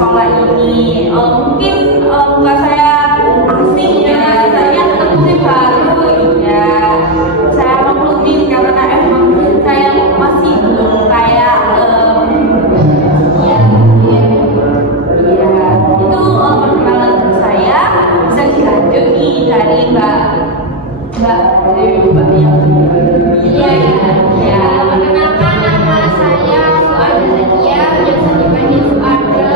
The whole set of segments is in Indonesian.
sekolah ini. Mungkin bukan saya asing ya, saya mungkin baru ya. Saya maklumin karena emang saya masih belum kayak itu perkenalan saya bisa dilanjut nih dari Mbak yang perkenalkan nama saya Suada Nadia, biasa dipanggil Suada,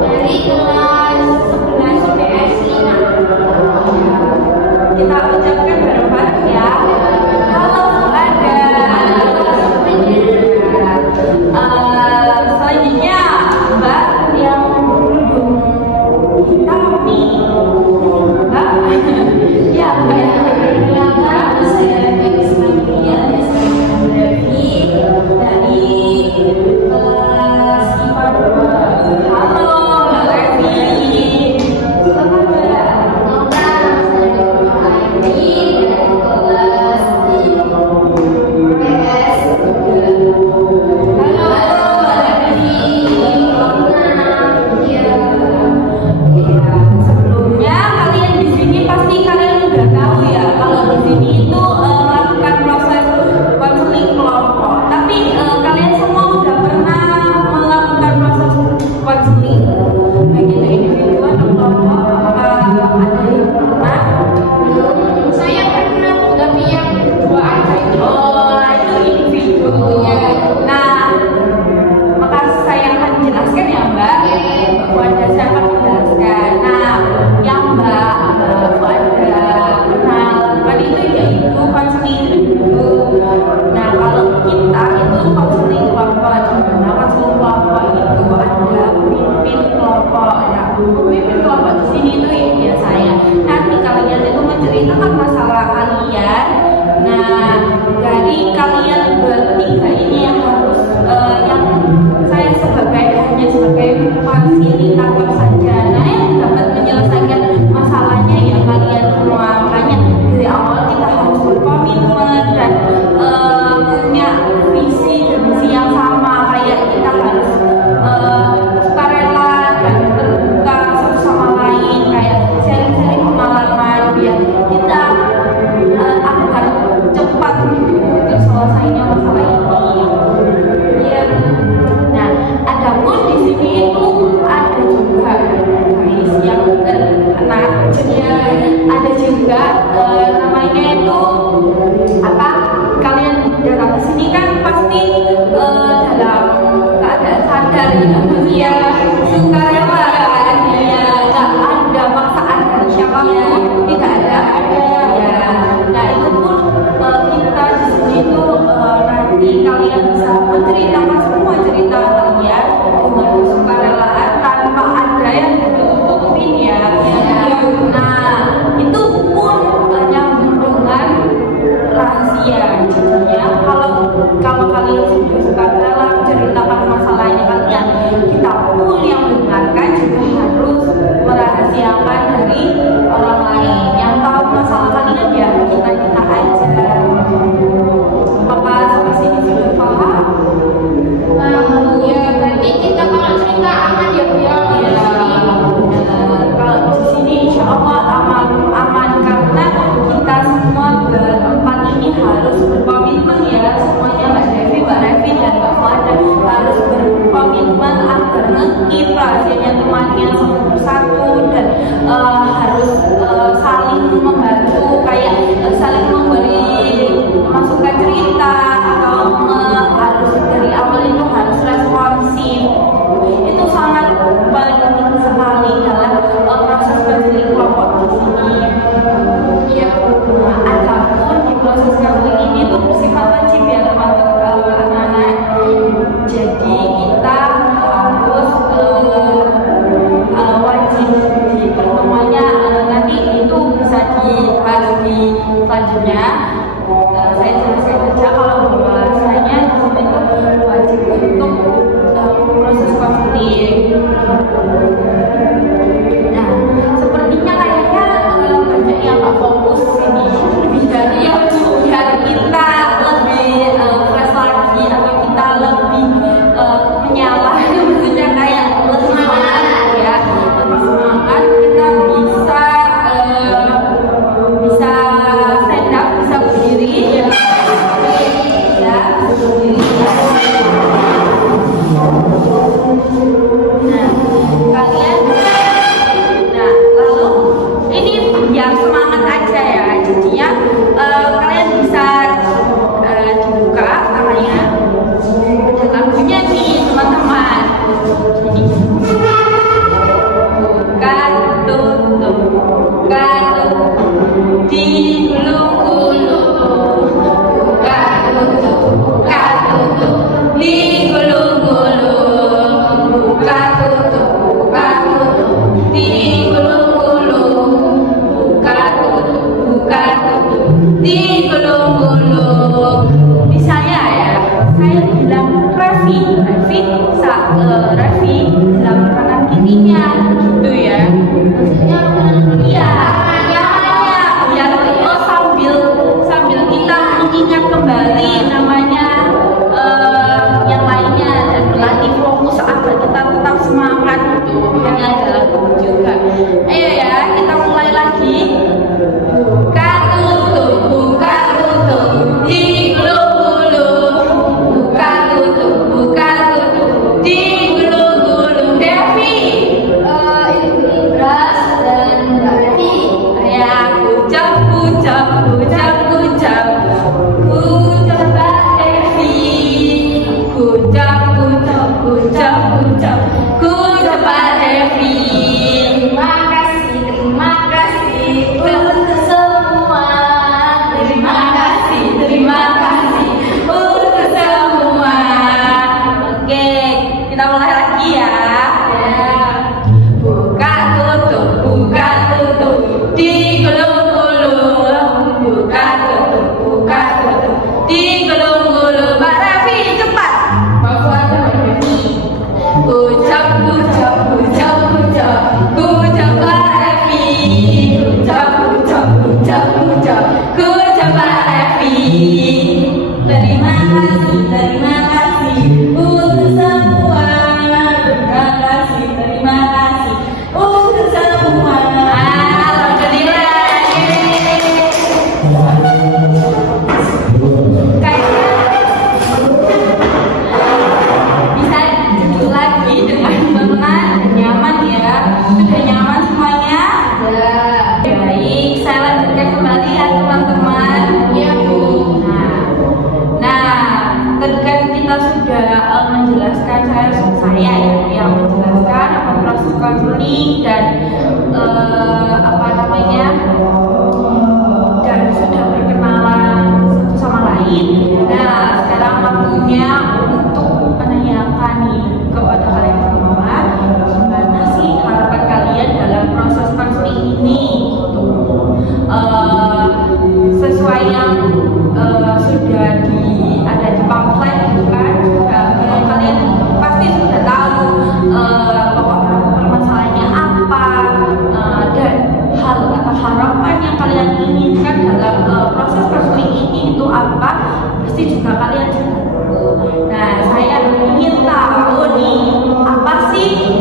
dari kelas 11 PSI. Kita ucapkan bareng-bareng ya. Halo Suada. Selanjutnya Mbak yang hitam nih. Mbak ya, Mbak yang dari kelas IPA 2. Halo Mbak Revi. Sebelumnya kalian di sini pasti kalian udah tahu ya kalau di sini itu melakukan proses konseling kelompok. Tapi kalian semua udah pernah melakukan proses konseling baik itu individu atau kelompok? Apakah ada yang pernah? Saya pernah, tapi yang dua aja itu. Oh, itu individu ya. Nah, maka saya akan jelaskan ya Mbak. Wadah saya akan menjelaskan. Nah, yang Mbak Wadah kenalkan itu yaitu konseling individu. Nah, kalau kita itu konseling kelompok. Nah, konseling kelompok itu ada pemimpin kelompok. Nah, pemimpin kelompok di sini itu ya saya. Nanti kalian itu menceritakan masalah kalian. Nah, dari kalian bertiga ini yang harus yang saya hanya sebagai fasilitator saja. Nah, yang dapat menyelesaikan masalahnya ya kalian semua. Makanya dari awal kita harus berkomitmen dan punya visi dan misi yang sama. Kayak kita harus sukarela dan terbuka satu sama lain, kayak sharing-sharing pengalaman biar kita agar cepat untuk selesainya masalah ini. Ya. Nah, adapun di sini itu ada juga guys yang anak ya, ada juga namanya itu apa? Kalian datang ke sini kan pasti dalam keadaan sadar ya, sukarela kan ya, nggak ada paksaan dari siapapun, tidak ada ya. Nah, itu pun kita di sini itu nanti kalian bisa menceritakan semua cerita kalian dengan kesukarelaan tanpa ada yang ditutup-tutupin ya. Nah, itu pun nyambung dengan rahasia. Jadinya kalau kalian sudah sukarela menceritakan masalahnya kalian, kita pun yang mendengarkan juga harus merahasiakan dari orang lain. Yang tahu masalah kalian ya kita aja. Apakah sampai sini sudah paham? Ya, berarti kita kalau cerita aman ya Bu ya. Kalau di sini insya Allah aman karena kita semua berempat ini harus berkomitmen ya, semuanya Mbak Devi, Mbak Revi dan Mbak Fada harus berkomitmen agar ngekip rahasianya temannya satu dan harus saling membantu, kayak saling memberi masukan cerita atau harus dari awal itu harus responsif. Itu sangat penting sekali dalam proses konseling kelompok di sini. Ya, adapun di proses konseling ini tuh bersifat wajib ya teman-teman anak-anak. Jadi kita harus wajib di pertemuannya ini dan apa namanya, dan sudah berkenalan satu sama lain. Nah, sekarang waktunya untuk menanyakan nih kepada kalian semua, gimana sih harapan kalian dalam proses konseling ini? Sesuai yang sudah ada di pamflet gitu kan, kalian pasti sudah tahu pokok permasalahannya apa, dan hal atau harapan yang kalian inginkan dalam proses konseling ini itu apa, pasti juga kalian sudah tahu. Nah, saya ingin tahu nih, apa sih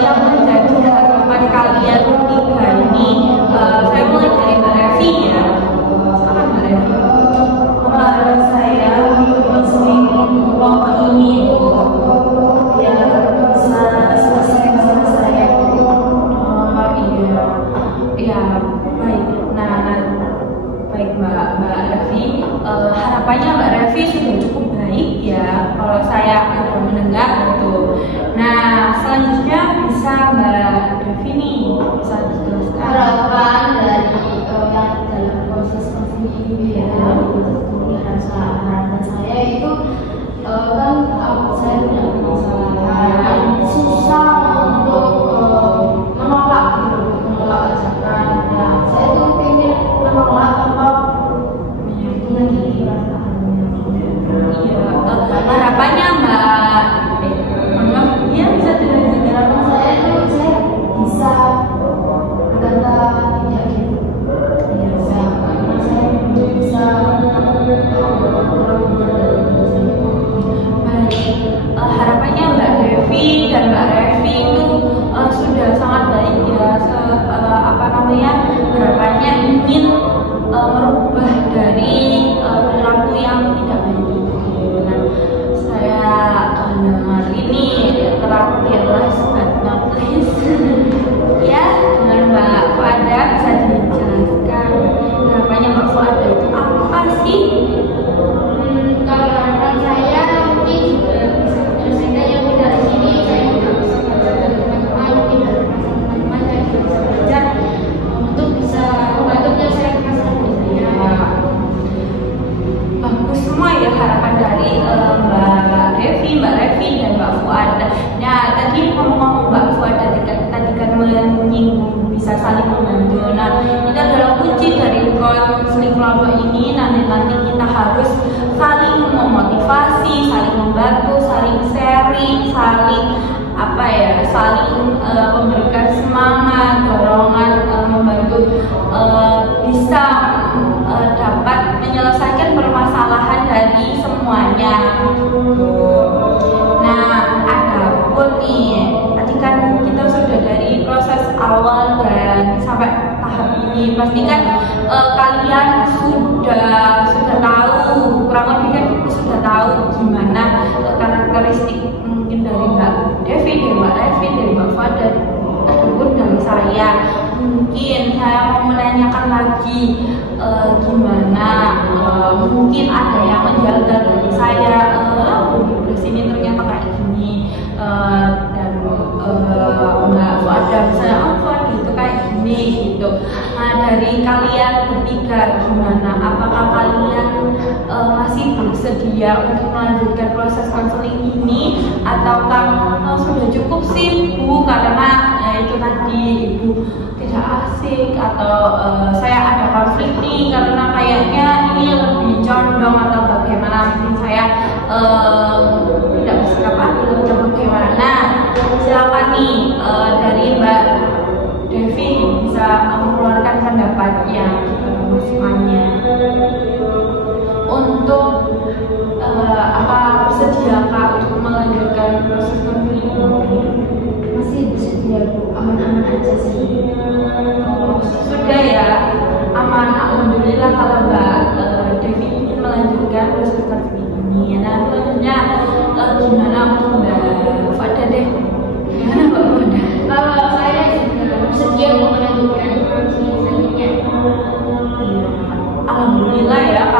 yang menjadi harapan kalian bertiga ini. Saya mulai dari Mbak Revi ya. Silakan Mbak Revi. Harapan saya untuk konseling waktu ini itu ya bisa selesai masalah saya. Iya, baik. Nah, baik Mbak Revi. Harapannya Mbak Revi sudah cukup baik ya. Kalau saya sudah mendengar gitu. Nah, selanjutnya bisa Mbak Revi nih, bisa dijelaskan. Harapan dari yang dalam proses konseling ini ya, harapan saya itu kan saya punya permasalahan susah untuk menolak ajakan. Nah, saya tuh pengen menolak apa menyakini diri perasaannya. Iya, harapannya Mbak, ya bisa dilanjutkan. Harapan saya itu saya bisa berkata tidak gitu. Saya bisa harapannya Mbak Devi dan Mbak Revi itu sudah sangat baik ya. Apa namanya, harapannya ingin merubah dari perilaku yang tidak baik. Nah, saya dengar ini terakhir last but not least ya, dengan Mbak Fuada, bisa dijelaskan harapannya Mbak Fuada itu apa sih? Kalau harapan saya mungkin juga bisa menyelesaikan yang tidak di sini. Saya juga bisa belajar dari teman-teman, mungkin dari teman-teman saya juga bisa belajar untuk bisa membantu menyelesaikan masalah diri saya. Bagus semua ya harapan dari Mbak Devi, Mbak Revi, dan Mbak Fuada. Nah, tadi ngomong-ngomong Mbak Fuada tadi kan menyinggung bisa saling membantu. Nah, itu adalah kunci dari konseling kelompok ini. Nanti kita harus saling memotivasi, saling membantu, saling sharing, saling memberikan semangat, dorongan, membantu bisa dapat menyelesaikan permasalahan dari semuanya. Nah, adapun nih, tadi kan kita sudah dari proses awal dan sampai tahap ini, pasti kan kalian sudah tahu, kurang lebih kan sudah tahu gimana karakteristik mungkin dari Mbak Devi, dari Mbak Revi, dari Mbak Fuada, ataupun dari saya. Mungkin saya mau menanyakan lagi gimana, mungkin ada yang menjaga dari saya, di sini ternyata kayak gini, dan Mbak Fuada misalnya gitu kayak gini gitu. Nah, dari kalian bertiga gimana? Apakah kalian masih bersedia untuk melanjutkan proses konseling ini, ataukah sudah cukup sibuk karena itu tadi ibu tidak asik, atau saya ada konflik nih karena kayaknya ini lebih condong, atau bagaimana, mungkin saya tidak bersikap adil atau bagaimana. Silakan nih dari Mbak Devi bisa mengeluarkan pendapatnya, masukannya untuk sediakah untuk melanjutkan proses konseling ini? Masih bersedia Bu, aman-aman aja sih. Sudah ya, aman, alhamdulillah kalau Mbak Devi ingin melanjutkan proses konseling ini. Nah, selanjutnya gimana untuk Mbak Fuada deh? Gimana Mbak Fuada? Kalau saya juga bersedia melanjutkan konseling selanjutnya. Alhamdulillah ya,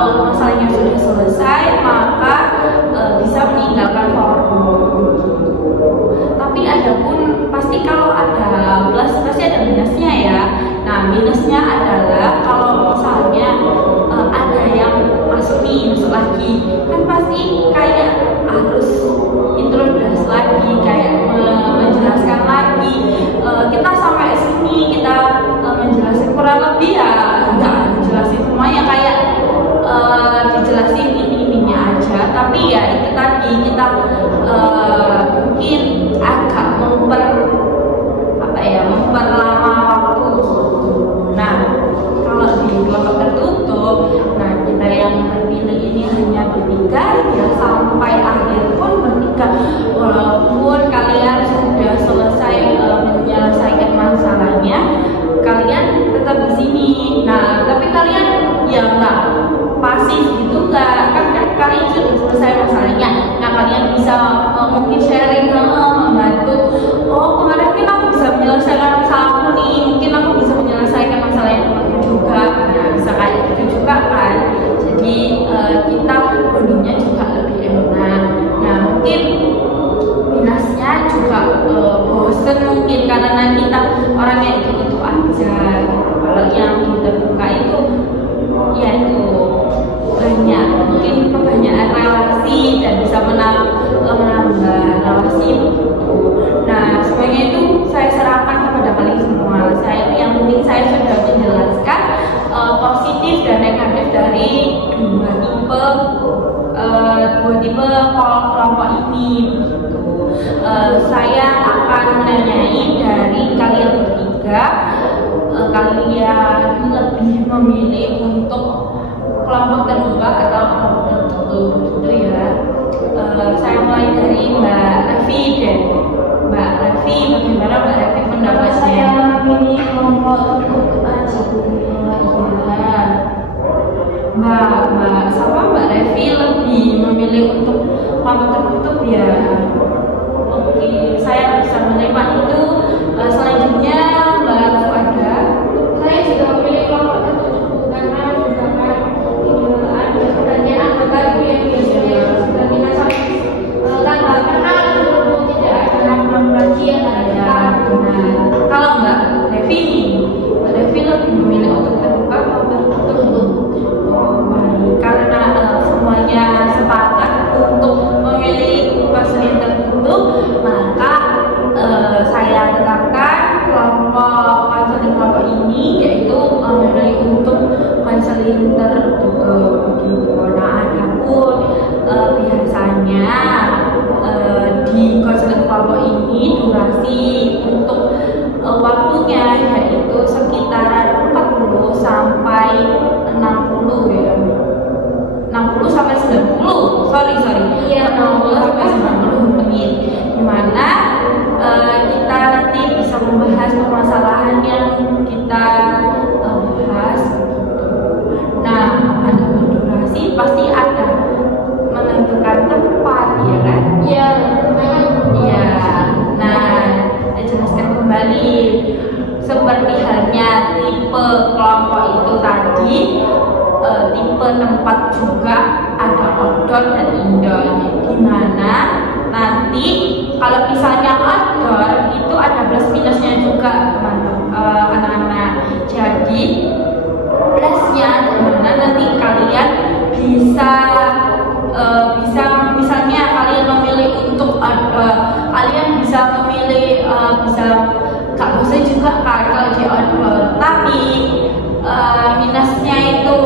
kalau masalahnya sudah selesai maka bisa meninggalkan forum. Tapi ada pun pasti kalau ada plus pasti ada minusnya ya. Nah minusnya adalah kalau misalnya ada yang masuk lagi kan pasti kayak harus introduce lagi, kayak menjelaskan lagi. Kita sampai sini kita menjelaskan kurang lebih ya enggak menjelaskan semuanya, kayak dijelasin ini aja, tapi ya itu tadi kita mungkin agak memperlama waktu. Nah kalau di kelompok tertutup, nah kita yang terpilih ini hanya bertiga ya, sampai akhir pun bertiga, walaupun kalian sudah selesai menyelesaikan masalahnya, kalian tetap di sini. Nah tapi kalian ya nggak pasif gitu, nggak kan kalian sudah selesai masalahnya. Nah kalian bisa mungkin sharing, membantu. Oh kemarin kan aku bisa menyelesaikan masalahku nih, mungkin aku bisa menyelesaikan masalah yang temanku juga. Nah bisa kayak gitu juga kan. Jadi kita bondingnya juga lebih enak. Nah mungkin minusnya juga bosen mungkin karena kita orangnya itu aja. Kalau yang terbuka itu ya itu banyak, mungkin kebanyakan relasi dan bisa menambah relasi. Nah semuanya itu saya serahkan kepada kalian semua. Yang penting saya sudah menjelaskan positif dan negatif dari dua tipe kelompok ini. Saya akan menanyai dari kalian bertiga, kalian lebih memilih untuk kelompok terbuka atau kelompok tertutup gitu ya. Saya mulai dari Mbak Revi deh. Mbak Revi, bagaimana Mbak Revi pendapatnya? Saya memilih kelompok tertutup aja. Ya. Mbak sama Mbak Revi lebih memilih untuk kelompok tertutup ya. Oke, saya bisa menerima itu. Selanjutnya Mbak Fuada. Saya juga memilih kelompok tertutup karena juga kan ada sebagian anggota itu yang biasanya sebagian macam nggak kenal dulu, tidak ada pembagian ada. Kalau Mbak Devi lebih memilih untuk terbuka atau tertutup? Karena semuanya sepakat untuk memilih konseling tertutup, maka saya tetapkan kelompok ini yaitu memilih untuk konseling tertutup begitu. Nah adapun biasanya di konseling kelompok ini durasi untuk waktunya yaitu sekitaran 40 sampai 60 ya. 60 sampai 90, sorry. Iya, 60 sampai 90 menit. Dimana kita nanti bisa membahas permasalahan yang kita bahas gitu. Nah, ada durasi pasti ada menentukan tempat ya kan? Iya. Iya. Nah, saya jelaskan kembali seperti halnya tipe kelompok itu tadi. Tipe tempat juga ada outdoor dan indoor, dimana nanti kalau misalnya outdoor itu ada plus minusnya juga anak-anak. Jadi plusnya dimana nanti kalian bisa misalnya kalian memilih untuk kalian bisa memilih bisa gak bosan juga kan kalau di outdoor, tapi minusnya itu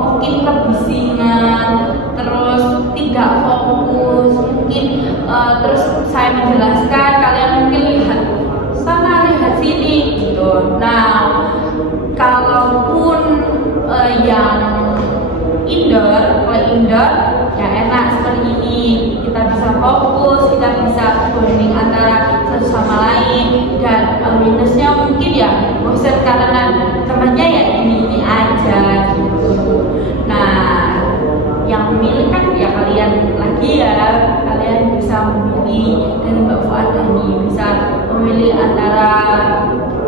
mungkin kebisingan, terus tidak fokus, mungkin terus saya menjelaskan kalian mungkin lihat sana lihat sini gitu. Nah kalaupun yang indoor, kalau indoor ya enak seperti ini, kita bisa fokus, kita bisa bonding antara satu sama lain. Dan minusnya mungkin ya bosan karena temannya ya ini aja gitu. Nah yang memilih kan ya kalian lagi ya, kalian bisa memilih. Dan Mbak Fuad ini bisa memilih antara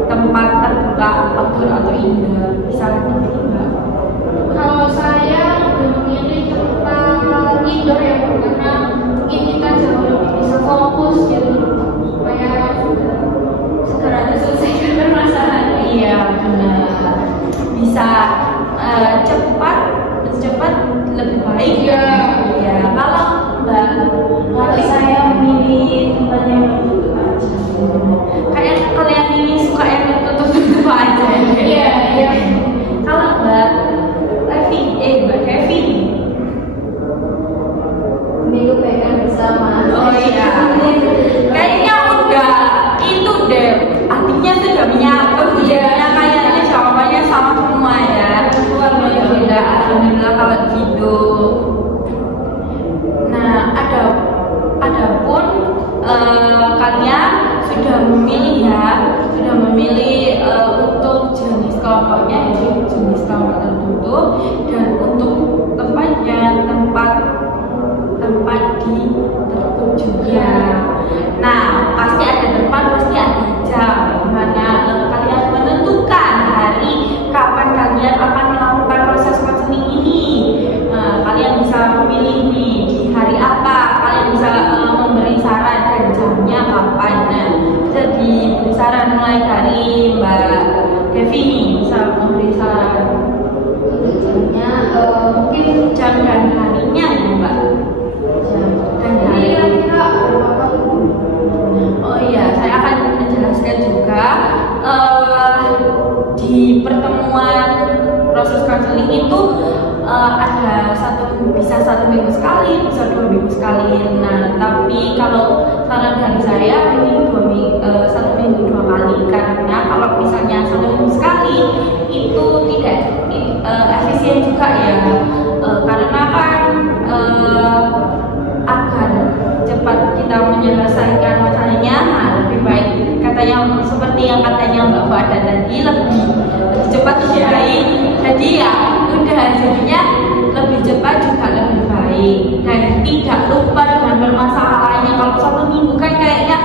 tempat terbuka outdoor atau indoor, bisa Mbak. Kalau saya jenis kelompok tertutup, dan untuk tempatnya tempat di tertutup juga. Nah, pasti ada tempat, pasti ada jam dimana kalian menentukan hari kapan kalian akan melakukan proses konseling ini. Kalian bisa memilih nih di hari apa, kalian bisa memberi saran dan jamnya kapan. Nah, bisa diberi saran mulai dari Mbak Devi nih, bisa memberi saran Untuk jamnya mungkin jam dan harinya ya Mbak. Dan hari kira-kira berapa tahun? Oh iya, saya akan menjelaskan juga di pertemuan proses konseling itu ada bisa satu minggu sekali, bisa 2 minggu sekali. Nah, tapi kalau saran dari saya ini 1 minggu 2 kali, karena kalau misalnya 1 minggu sekali itu tidak efisien juga ya, karena kan agar cepat kita menyelesaikan masalahnya. Nah, lebih baik katanya seperti yang katanya Mbak Fada tadi, lebih cepat baik. Jadi ya udah, jadinya lebih cepat juga lebih baik dan tidak lupa dengan permasalahannya. Kalau 1 minggu kan kayaknya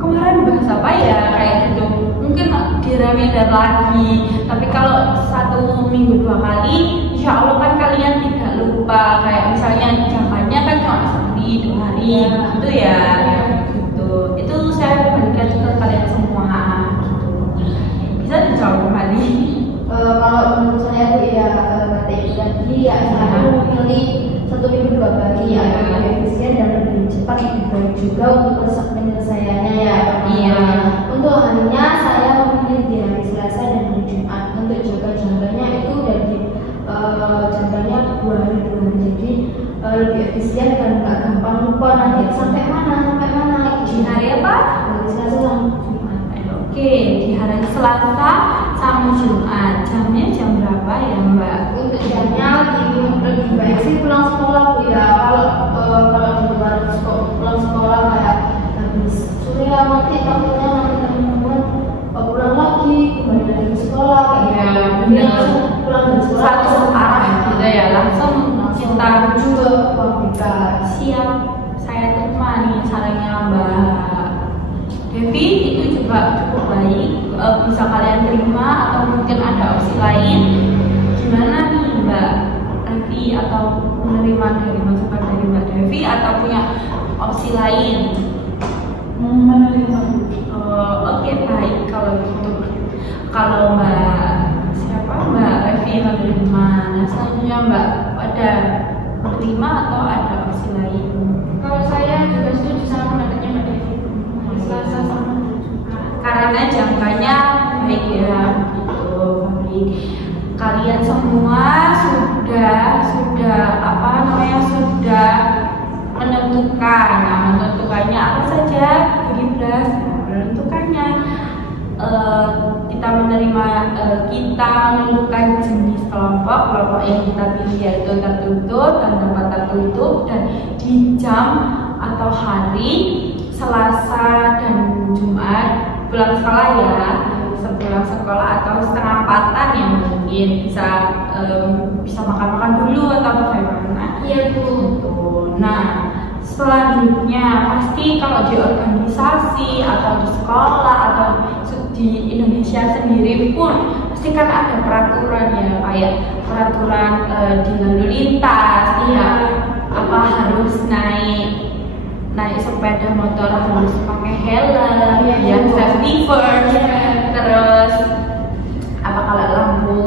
kemarin bahas apa ya kayak gitu, mungkin diremeder lagi. Tapi kalau 1 minggu 2 kali, insya Allah kan kalian tidak lupa. Kayak misalnya zamannya kan cuma sehari 2 hari gitu ya, gitu. Itu saya berikan ke kalian semua gitu. Bisa dijawab kembali. Kalau menurut saya itu ya tadi ya saya memilih 1 minggu 2 kali agar lebih efisien dan lebih cepat, lebih baik juga untuk penyelesaiannya ya. Iya. Untuk harinya saya memilih di hari Selasa dan hari Jumat. Untuk jangka-jangkanya itu dari jangkanya 2 hari 2 hari, jadi lebih efisien dan nggak gampang lupa nanti sampai mana. Di hari apa? Hari Selasa sama Jumat. Oke, di hari Selasa sama Jumat. Jamnya jam berapa ya Mbak? Untuk jamnya lebih baik sih pulang sekolah Bu ya. Kalau di luar pulang sekolah kayak habis sore nanti takutnya nanti teman-teman pulang lagi kembali lagi ke sekolah kayak Ya, gitu. benar. Pulang dari sekolah Satu arah gitu ya, langsung kita juga KPK. siap. Saya terima nih sarannya Mbak Devi, itu juga cukup baik. Bisa kalian terima atau mungkin ada opsi lain. Gimana nih Mbak Devi, atau menerima dari masukan dari Mbak Devi atau punya opsi lain? Menerima. Oke, baik kalau gitu. Kalau Mbak Devi menerima, nah selanjutnya Mbak ada menerima atau ada opsi lain? Kalau saya juga setuju sama pendapatnya Mbak Devi. Selasa sama Jumat. Karena jangkanya baik ya, gitu. Baik. Kalian semua sudah menentukan. Nah, menentukannya apa saja? Bebas menentukannya. Kita menentukan jenis kelompok yang kita pilih yaitu tertutup dan tempat tertutup, dan di jam atau hari Selasa dan Jumat pulang sekolah ya, sepulang sekolah atau setengah 4-an ya, mungkin bisa makan-makan dulu atau bagaimana. Iya Bu. Nah, selanjutnya pasti kalau di organisasi atau di sekolah atau di Indonesia sendiri pun pasti kan ada peraturan ya, kayak peraturan di lalu lintas ya, apa harus naik sepeda motor harus pakai helm, yang safety first, terus apa kalau lampu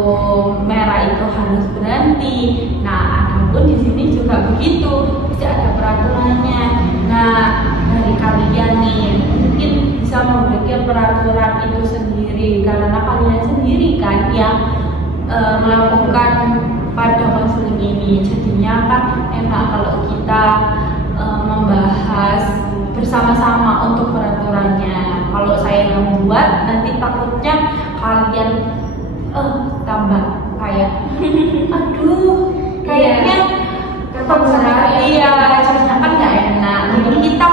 merah itu harus berhenti. Nah, adapun di sini juga begitu, pasti ada peraturannya. Nah, dari kalian nih mungkin bisa membuat peraturan itu sendiri, karena kalian sendiri kan yang melakukan pada konseling ini. Jadinya kan enak kalau kita membahas bersama-sama untuk peraturannya. Kalau saya yang membuat, nanti takutnya kalian tambah kayak aduh kayaknya jadinya kan nggak enak. Jadi kita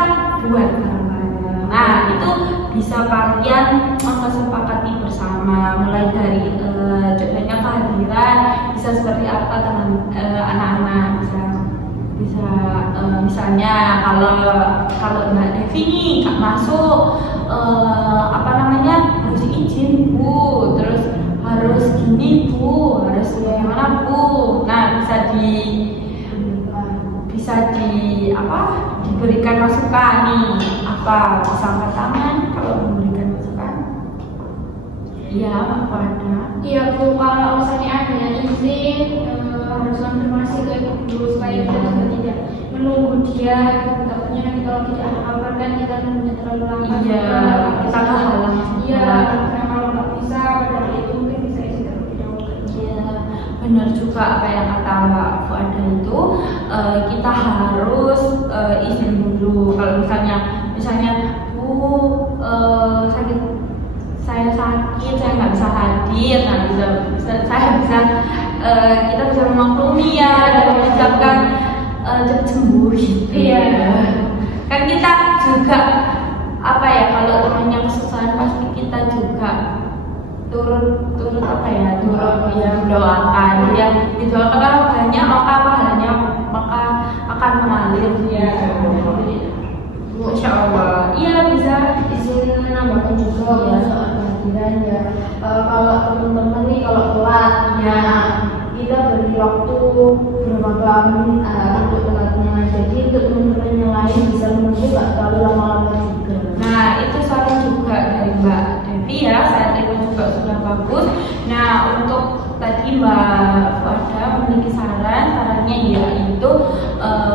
buat bareng-bareng. Nah, itu bisa kalian kesepakati bersama, mulai dari contohnya kehadiran bisa seperti apa teman anak-anak, bisa misalnya kalau Mbak Devi nih nggak masuk harus izin Bu, terus harus gini Bu, harus bagaimana Bu. Nah, diberikan masukan nih, bisa angkat tangan kalau memberikan masukan. Iya, apa ada? Iya Bu, kalau misalnya ada yang izin harus konfirmasi ke Ibu supaya kita juga tidak menunggu dia. Takutnya nanti kalau tidak ada kabar kan kita menunggu terlalu lama. Iya, kita kehalang. Iya, karena kalau nggak bisa pada itu mungkin bisa izin terlebih dahulu. Iya, benar juga apa yang kata Mbak Fuada itu, kita harus izin dulu. Kalau misalnya Bu, saya sakit, saya nggak bisa hadir, nah kita bisa memaklumi ya dan mengucapkan cepat sembuh gitu. Iya. Kan kita juga kalau temannya kesusahan pasti kita juga turut mendoakan ya, didoakan banyak maka akan mengalir ya. Masya Allah. Iya, bisa Izin menambahkan juga ya soal kehadiran ya. Kalau teman-teman nih kalau telat ya kita beri waktu berapa menit untuk telatnya. Jadi untuk teman-teman yang lain bisa menunggu nggak terlalu lama-lama juga. Nah, itu saran juga dari Mbak Devi ya, saya terima juga sudah bagus. Nah, untuk tadi Mbak Fuada memiliki sarannya yaitu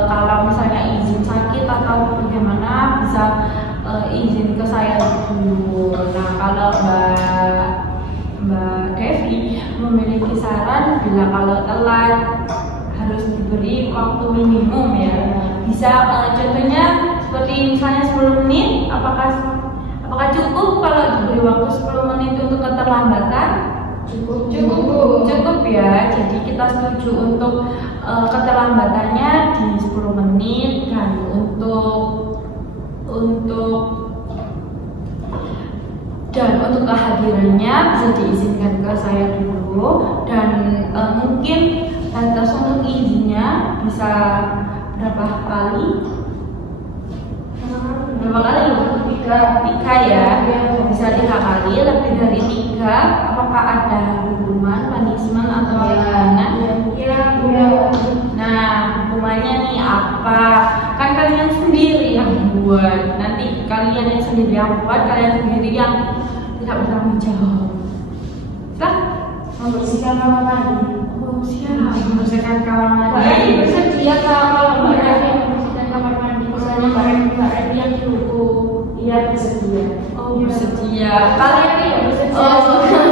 kalau misalnya izin sakit atau bagaimana bisa izin ke saya dulu. Nah, kalau Mbak Devi memiliki saran bila kalau telat harus diberi waktu minimum ya. Bisa contohnya seperti misalnya 10 menit, apakah cukup kalau diberi waktu 10 menit untuk keterlambatan? Cukup ya. Jadi kita setuju untuk keterlambatannya di 10 menit dan untuk kehadirannya bisa diizinkan ke saya dulu, dan mungkin batas untuk izinnya bisa berapa kali? Tiga ya, bisa 3 kali. Lebih dari 3, apakah ada hukuman, punishment atau bagaimana? Nah, hukumannya nih apa? Kan kalian sendiri yang buat. Nanti kalian yang sendiri yang buat, kalian sendiri yang tidak bertanggung jawab. Membersihkan kamar mandi. Membersihkan kamar mandi. Bersedia kalau Mbak Devi membersihkan kamar mandi, misalnya Mbak Devi yang dihukum. Iya, bersedia. Oh, bersedia. Kalian nih bersedia.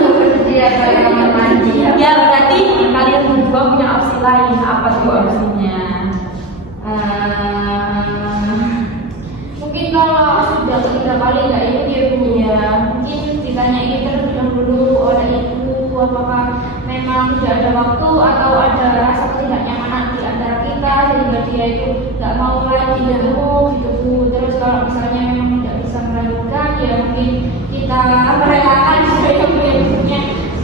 Bersedia ke kamar mandi. Ya, berarti kalian berdua punya opsi lain. Apa tuh opsinya? Mungkin kalau sudah 3 kali nggak ikut ya Bu ya, mungkin ditanyain terlebih dahulu oleh Ibu apakah memang tidak ada waktu atau ada rasa ketidaknyamanan di antara kita sehingga dia itu nggak mau lagi gitu. Terus kalau misalnya memang tidak bisa meragukan ya mungkin kita merayakan supaya punya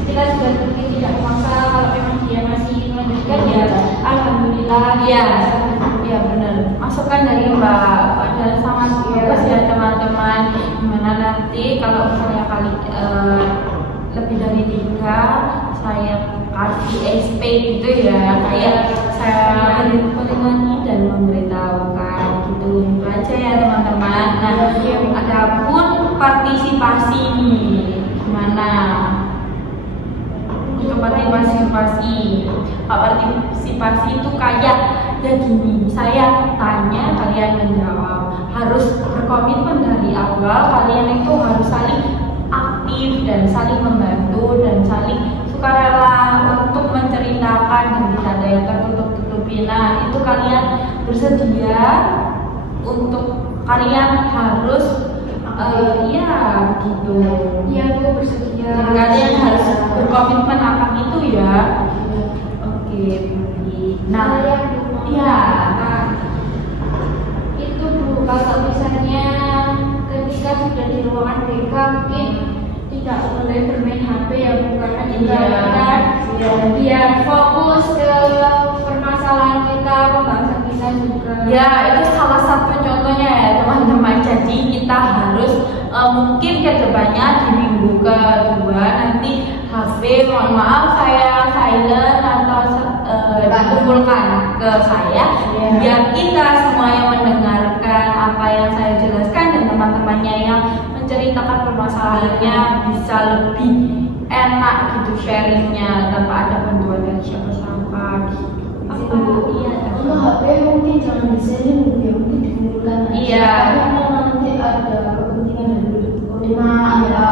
kita sudah mungkin tidak memaksa. Kalau memang dia masih melanjutkan ya alhamdulillah Iya, benar. Masukan dari Mbak Fuada sangat bagus ya teman-teman. Gimana nanti kalau misalnya lebih dari 3 saya kasih SP gitu ya, kayak saya menemani dan memberitahukan gitu aja ya teman-teman. Nah, adapun partisipasi nih gimana? Untuk partisipasi itu kayak ya gini, saya tanya kalian menjawab, harus berkomitmen dari awal. Kalian itu harus saling aktif dan saling membantu dan saling sukarela untuk menceritakan dan tidak ada yang tertutup-tutupi. Nah, itu kalian bersedia untuk kalian harus gitu. Iya Bu, bersedia. Kalian harus berkomitmen akan itu ya. Oke. Nah, itu Bu, kalau misalnya ketika sudah di ruangan BK mungkin tidak boleh bermain HP ya karena kita Iya. biar fokus ke permasalahan kita, pembahasan kita juga. Ya, itu salah satu contohnya ya teman-teman. Jadi kita harus mungkin kedepannya di minggu kedua nanti HP mohon maaf saya silent atau kumpulkan ke saya biar kita semua yang mendengarkan apa yang saya jelaskan dan teman-temannya yang menceritakan permasalahannya bisa lebih enak gitu sharingnya tanpa ada bantuan dari siapa-siapa gitu. Iya. Untuk HP mungkin jangan diseling ya, mungkin dikumpulkan aja. Iya. Karena nanti ada kepentingan dari ada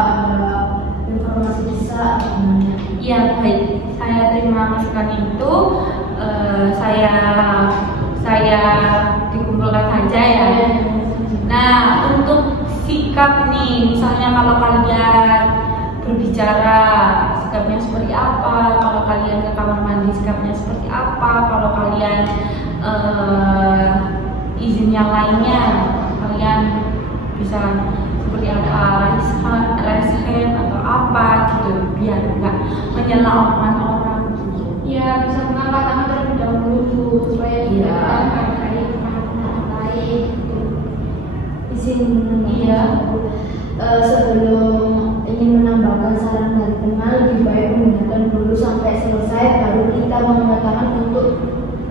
informasi bisa gimana. Iya, baik. Saya terima masukan itu. Saya dikumpulkan saja ya. Nah, untuk sikap nih, misalnya kalau kalian berbicara sikapnya seperti apa, kalau kalian ke kamar mandi sikapnya seperti apa, kalau kalian izin yang lainnya kalian bisa seperti ada raise hand atau apa gitu biar enggak menyela omongan orang gitu. Ya bisa mengangkat tangan terlebih dahulu supaya kita menghargai teman-teman lain. Izin sebelum ingin menambahkan saran dari teman lebih baik mendengarkan dulu sampai selesai baru kita mengatakan untuk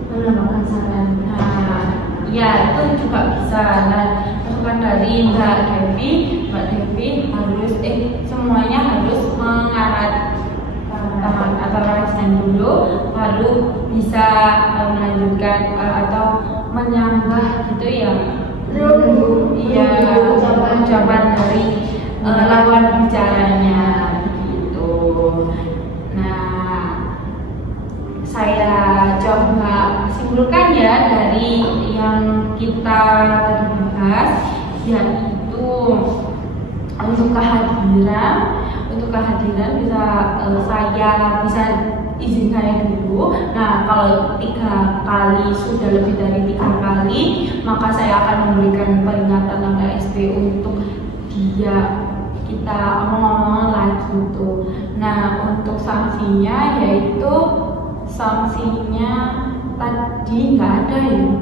menambahkan saran. Nah, ya itu juga bisa. Nah, masukan dari Mbak Devi harus semuanya harus mengarat tangan atau raising dulu, baru bisa melanjutkan atau menyanggah gitu ya. Iya, ucapan dari lawan bicaranya gitu. Nah, saya coba simpulkan ya dari yang kita tadi bahas, yaitu untuk kehadiran bisa izin saya dulu. Nah, kalau 3 kali sudah lebih dari 3 kali, maka saya akan memberikan peringatan tanggal SP untuk kita omong-omong lagi itu. Nah, untuk sanksinya yaitu tadi nggak ada ya.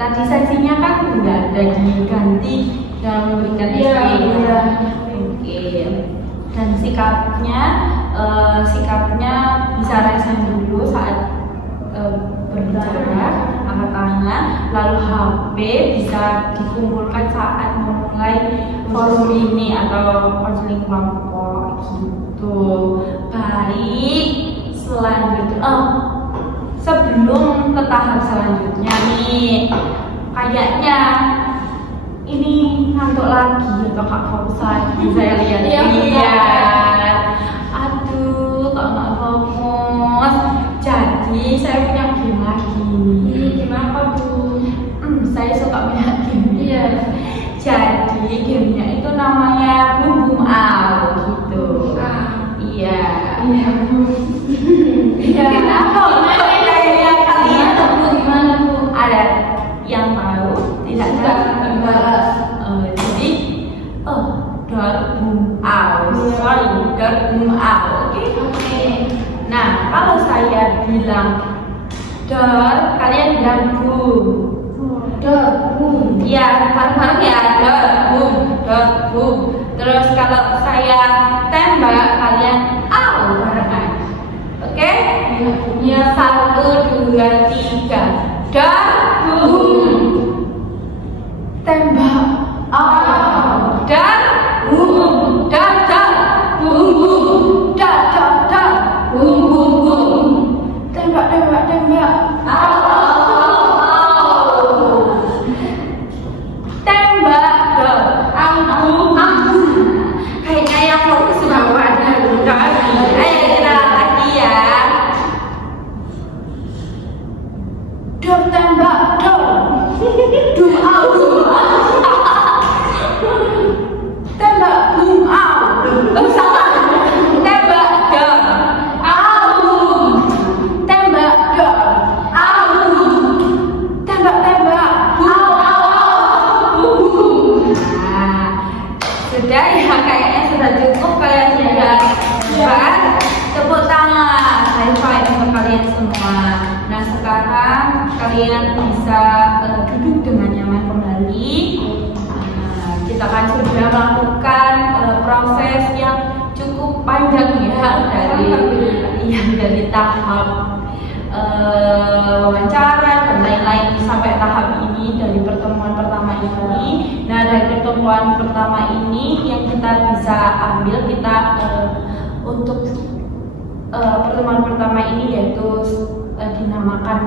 Tadi sanksinya kan nggak ada, diganti yang memberikan SP. Oke. Dan sikapnya bisa raising dulu saat berbicara, angkat tangan, lalu HP bisa dikumpulkan saat memulai forum ini atau konseling kelompok gitu. Baik, selanjutnya sebelum ke tahap selanjutnya nih, kayaknya ini ngantuk lagi atau Kak fokus lagi saya lihat. Iya. Aduh, kok nggak fokus. Jadi saya punya game lagi. Gimana Bu? Saya suka punya game. Iya. Jadi gamenya itu namanya Bum Bum Au gitu. Iya. Kenapa? Kayaknya kalian Gimana Bu? ada yang tahu? Tidak tahu. Jadi Bum Au. Bum Au. Oke. Nah, kalau saya bilang dor, kalian bilang bum. Dor, bum. Iya, bareng-bareng ya, dor, bum. Terus kalau saya tembak, kalian au barengan. Oke? Ya, 1, 2, 3. Dor, bum. Tembak, au. Dor, bum. Dor, bum. Dor, bum. Tembak. Tembak, dor. Kayaknya yang fokus sudah ada dor. Ayo kita lagi ya. duduk dengan nyaman kembali. Kita kan sudah melakukan proses yang cukup panjang ya dari tahap wawancara dan lain-lain sampai tahap ini dari pertemuan pertama ini. Nah, dari pertemuan pertama ini yang kita bisa ambil untuk pertemuan pertama ini yaitu dinamakan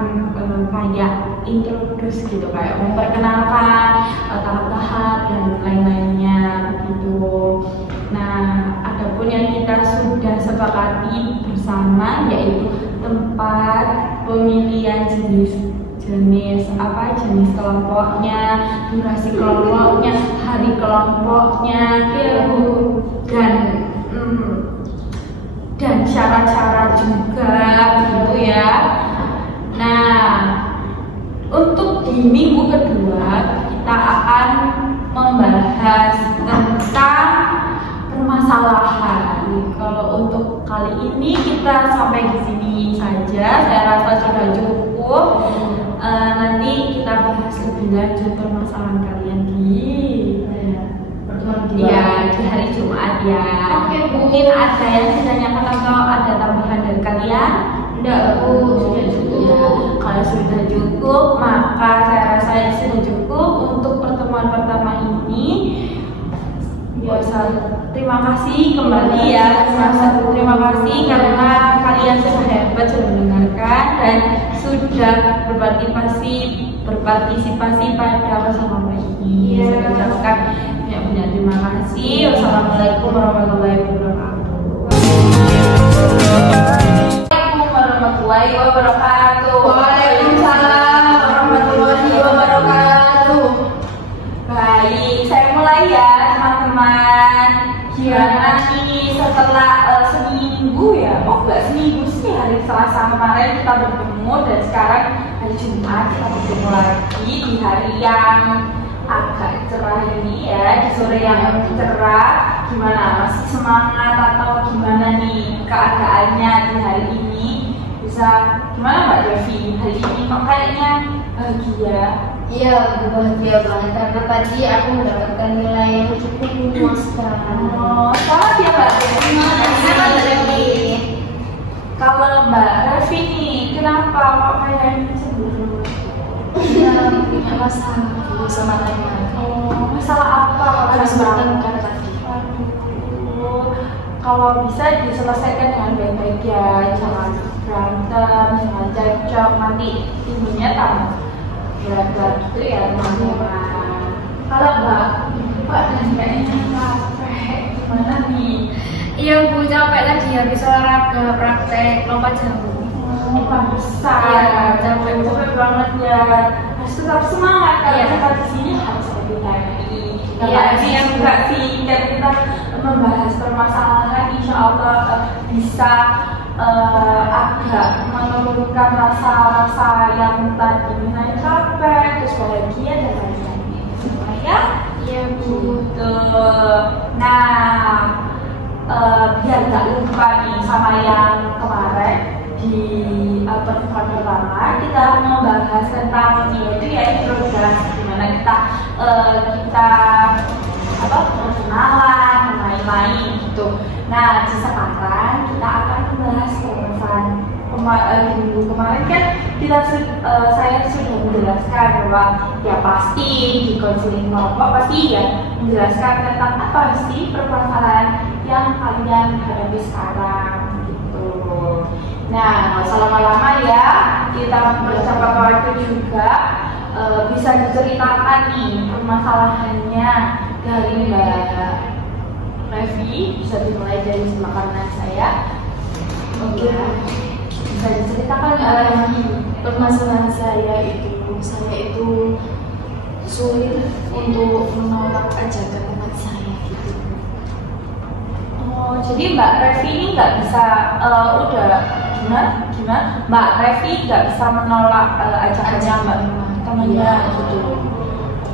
kayak introduce gitu, kayak memperkenalkan tahap-tahap dan lain-lainnya begitu. Nah, adapun yang kita sudah sepakati bersama yaitu tempat pemilihan jenis kelompoknya, durasi kelompoknya, hari kelompoknya, dan syarat-syarat juga gitu ya. Nah, untuk di minggu kedua kita akan membahas tentang permasalahan. Kalau untuk kali ini kita sampai di sini saja, saya rasa sudah cukup. Nanti kita bahas lebih lanjut permasalahan kalian di hari Jumat ya. Mungkin ada yang ditanyakan atau ada tambahan dari kalian? Enggak, Bu, sudah cukup. Ya, kalau sudah cukup, maka saya rasa sudah cukup untuk pertemuan pertama ini. Terima kasih kembali ya. Terima kasih karena kalian sudah hebat, sudah mendengarkan dan sudah berpartisipasi pada pertemuan ini. Saya ucapkan banyak terima kasih. Wassalamualaikum warahmatullahi wabarakatuh. Waalaikumsalam warahmatullahi wabarakatuh. Baik, saya mulai ya teman-teman. Gimana nih setelah seminggu ya? Oh, enggak seminggu sih, hari Selasa kemarin kita bertemu dan sekarang hari Jumat kita bertemu lagi di hari yang agak cerah ini ya, di sore yang cerah. Gimana, masih semangat atau gimana nih keadaannya di hari ini? Bisa gimana Mbak Devi? Hari ini kok kayaknya bahagia? Iya, aku bahagia banget karena tadi aku mendapatkan nilai yang cukup memuaskan. Oh, selamat ya Mbak Devi. Selamat Mbak Devi. Kalau Mbak Devi nih, kenapa kok kayaknya cemburu? Punya masalah sama teman. Oh, masalah apa? Harus bertengkar tadi. Kalau bisa diselesaikan dengan baik-baik ya, jangan berantem, jangan cekcok, nanti timbulnya tambah berat-berat gitu ya teman-teman. Kalau Mbak dan kayaknya capek, gimana nih? Iya Bu, capek tadi habis olahraga praktek lompat jauh. Oh, pantesan. Iya, capek banget ya. Harus tetap semangat kalau Iya. kita di sini harus lebih lagi. Iya, Ini yang enggak sih, dan kita membahas permasalahan, insya Allah bisa agak menurunkan rasa-rasa yang tadi mulai capek, terus bahagia dan lain-lain. Ya? Iya Bu. Nah, biar nggak lupa nih sama yang kemarin di pertemuan pertama kita membahas tentang yaitu introduksi, dimana kita perkenalan dan lain-lain gitu. Nah, di sekarang kita akan membahas permasalahan di minggu kemarin kan saya sudah menjelaskan bahwa ya pasti di konseling kelompok pasti ya menjelaskan tentang apa sih permasalahan yang kalian hadapi sekarang gitu. Nah, nggak usah lama-lama ya, kita bersama waktu juga bisa diceritakan nih permasalahannya dari Mbak Revi. Bisa dimulai dari sebelah kanan saya. Oke. Bisa diceritakan permasalahan saya itu sulit untuk menolak ajakan teman saya gitu. Oh, jadi Mbak Revi ini nggak bisa gimana? Mbak Revi nggak bisa menolak ajakannya Mbak temannya gitu.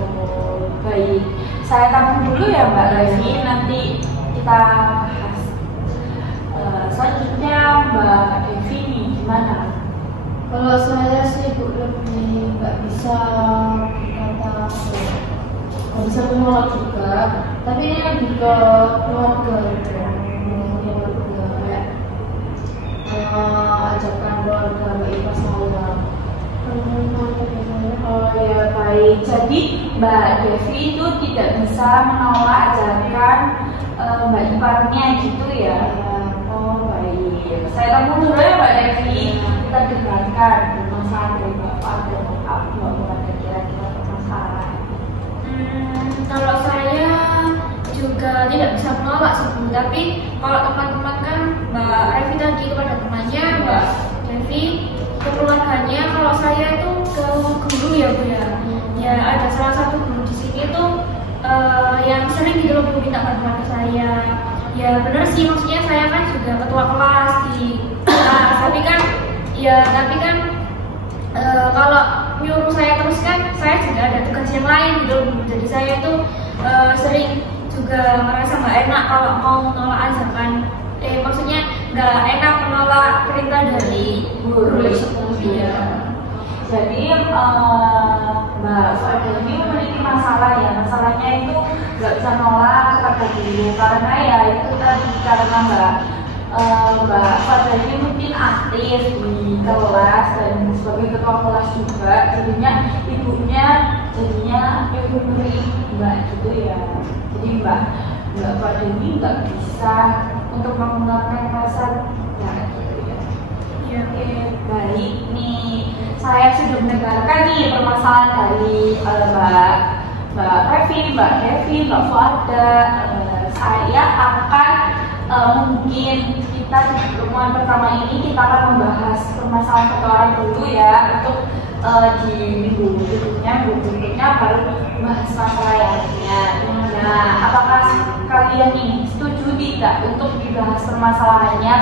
Oh, baik. Saya tampung dulu ya Mbak Revi, nanti kita bahas. Selanjutnya Mbak Devi nih gimana? Kalau saya sih lebih nggak bisa nggak bisa menolak juga, tapi ini lebih ke keluarga gitu ya, keluarga kayak ajakan keluarga Mbak Ipa saya. Oh ya baik, jadi Mbak Devi itu tidak bisa menolak ajakan Mbak Iparnya gitu ya. Oh baik, saya tunggu dulu ya Mbak Devi, kita dengarkan permasalahan dari Bapak dan Bapak ada kira-kira permasalahan. Kalau saya juga tidak bisa menolak sebelum, tapi kalau teman-teman kan Mbak Revi tadi kepada temannya, Mbak Devi ke keluarganya, kalau saya itu ke guru ya Bu ya. Ya ada salah satu guru di sini tuh yang sering gitu loh Bu minta bantuan ke saya. Ya benar sih, maksudnya saya kan juga ketua kelas di kelas, tapi kan kalau nyuruh saya terus kan saya juga ada tugas yang lain gitu. Jadi saya tuh sering juga merasa nggak enak kalau mau menolak ajakan, maksudnya nggak enak menolak perintah dari guru itu. Iya. Jadi Mbak Fadil ini memiliki masalah ya, masalahnya itu nggak bisa nolak kata guru karena ya itu tadi karena Mbak Fadil ini mungkin aktif di kelas dan sebagai ketua kelas juga, jadinya ibunya nyuruh Mbak gitu ya. Jadi Mbak Fadil ini nggak bisa untuk menggunakan rasa gitu ya. Ya. Oke, baik nih. Saya sudah mendengarkan nih permasalahan dari Mbak Revi, Mbak Devi, Mbak Fuada. Saya akan mungkin kita di pertemuan pertama ini kita akan membahas permasalahan satu orang dulu ya, untuk di minggu berikutnya baru bahas masalah yang lainnya. Nah, apakah kalian nih setuju tidak untuk dibahas permasalahannya,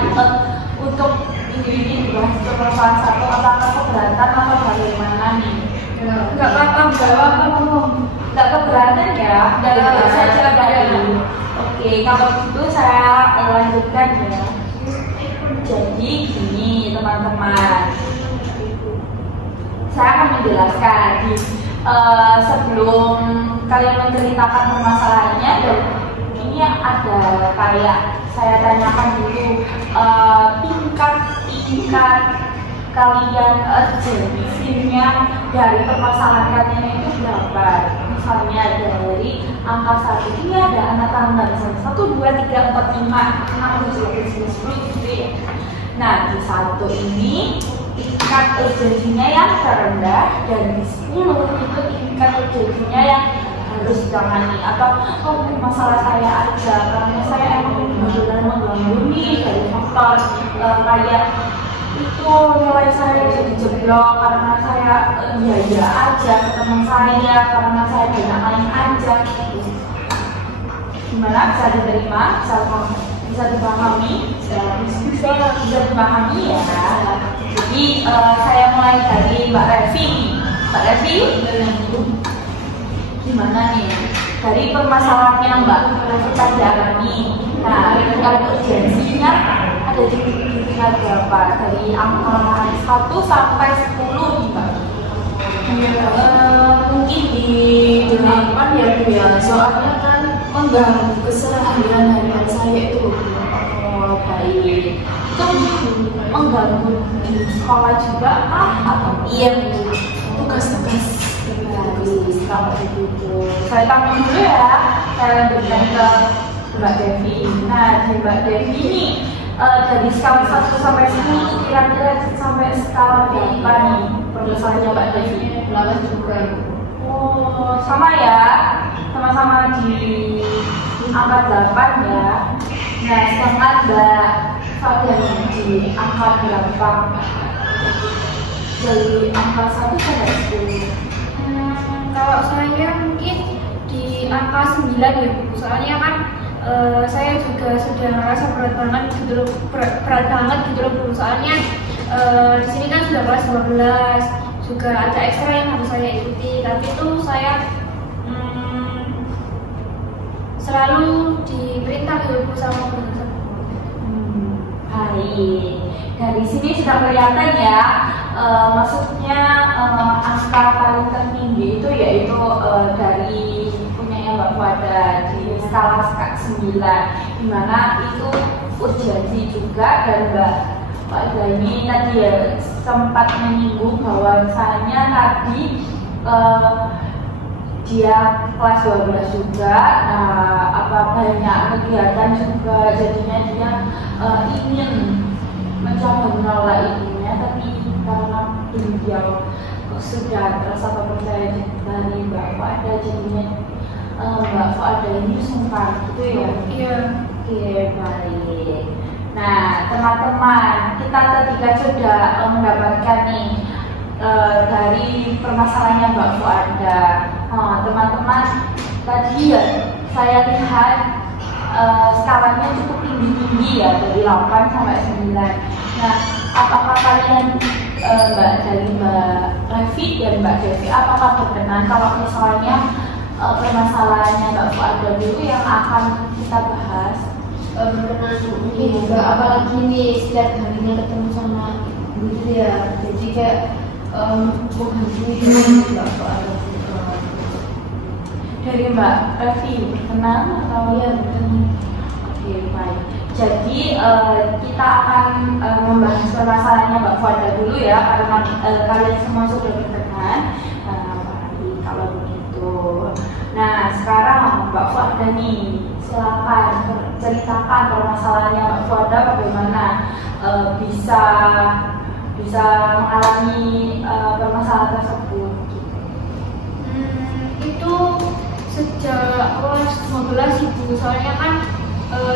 untuk ini dibahas permasalahan satu, apakah keberatan atau bagaimana nih? Nggak apa-apa, nggak keberatan ya, dari saja dari. Oke, kalau gitu saya lanjutkan ya. Jadi gini teman-teman, saya akan menjelaskan sebelum kalian menceritakan permasalahannya, dan ini ada kayak saya tanyakan dulu tingkat kalian urgensinya dari permasalahan kalian itu berapa. Misalnya dari angka 1 ini ada anak tangga misalnya 1, 2, 3, 4, 5, 6, 7, 8, 9, 10 gitu ya. Nah di 1 ini tingkat urgensinya yang terendah, dan di 10 itu tingkat urgensinya yang harus ditangani, atau masalah saya aja karena saya emang benar-benar mengganggu nih dari faktor kayak itu nilai saya jadi jeblok karena saya iya aja ke teman saya, karena saya banyak main aja gitu. Gimana, bisa diterima, bisa dipahami, bisa dipahami ya. Jadi saya mulai dari Mbak Revi. Mbak Revi, gimana nih dari permasalahan yang Mbak Revi tadi alami? Nah, tingkat urgensinya ada di tingkat berapa? Dari angka 1 sampai 10 nih Mbak? Mungkin di 8 ya Bu ya, soalnya kan mengganggu keseharian harian saya itu. Oh baik, itu mengganggu di sekolah juga atau Iya Bu, tugas-tugas. Kalau begitu, saya tanggung dulu ya. Saya lanjutkan ke Mbak Devi. Nah, di Mbak Devi ini dari skala 1 sampai 10 kira-kira sampai skala berapa nih permasalahannya Mbak Devi? 8 juga. Oh, sama ya, sama-sama di angka 8 ya. Nah, sedangkan Mbak Fadil di angka berapa? Dari angka 1 sampai 10. Kalau saya mungkin di angka 9 ya Bu, soalnya kan saya juga sudah merasa berat banget gitu loh, berat banget gitu loh Bu, soalnya di sini kan sudah kelas 12, juga ada ekstra yang harus saya ikuti, tapi itu saya selalu diperintah gitu Bu sama guru. Baik. Dari sini sudah kelihatan ya, maksudnya angka paling tertinggi itu yaitu dari punyanya Mbak Fuada di skala 9, dimana itu urgensi juga. Dan Mbak Fuada ini tadi ya sempat menyinggung bahwa misalnya tadi dia kelas 12 juga, banyak kegiatan juga, jadinya dia ingin mencoba menolak ibunya, tapi karena beliau sudah terasa percaya dari Mbak Fuada, jadinya Mbak Fuada ini sumpah gitu ya. Iya. Oke, baik. Nah, teman-teman, kita ketika sudah mendapatkan nih dari permasalahannya Mbak Fuada, teman-teman, tadi ya saya lihat skalanya cukup tinggi-tinggi ya, dari 8 sampai 9. Nah, apakah kalian dari Mbak Revi dan Mbak Devi, apakah berkenan kalau misalnya permasalahannya Mbak Fuada dulu yang akan kita bahas? Berkenan mungkin juga, apalagi nih setiap harinya ketemu sama guru ya, jadi kayak menghantui Mbak Fuada. Dari Mbak Revi berkenan atau ya berkenan? Oke, baik. Jadi kita akan membahas permasalahannya Mbak Fuada dulu ya, karena kalian semua sudah berkenan. Kalau begitu, nah sekarang Mbak Fuada nih, silakan ceritakan permasalahannya Mbak Fuada, bagaimana bisa mengalami permasalahan tersebut. Itu sejak kelas 15 Ibu, soalnya kan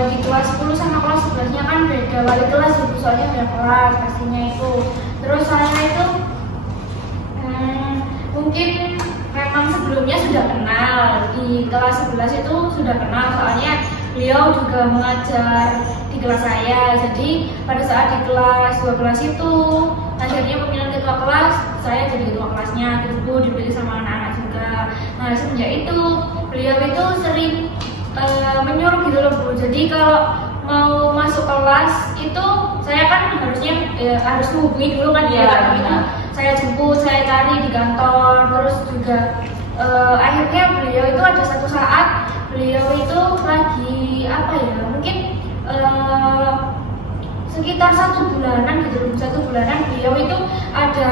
di kelas 10 sama kelas 11-nya kan beda wali kelas Ibu, soalnya beda kelas pastinya itu. Terus saya itu mungkin memang sebelumnya sudah kenal, di kelas 11 itu sudah kenal, soalnya beliau juga mengajar di kelas saya. Jadi pada saat di kelas 12 itu akhirnya pemilihan ketua kelas, saya jadi ketua kelasnya, Ibu dipilih sama anak-anak juga. Nah, semenjak itu beliau itu sering menyuruh gitu loh Bu. Jadi kalau mau masuk kelas itu saya kan harusnya harus menghubungi dulu kan ya, itu saya jemput, saya cari di kantor. Terus juga akhirnya beliau itu ada satu saat beliau itu lagi apa ya, mungkin sekitar 1 bulanan gitu, 1 bulanan beliau itu ada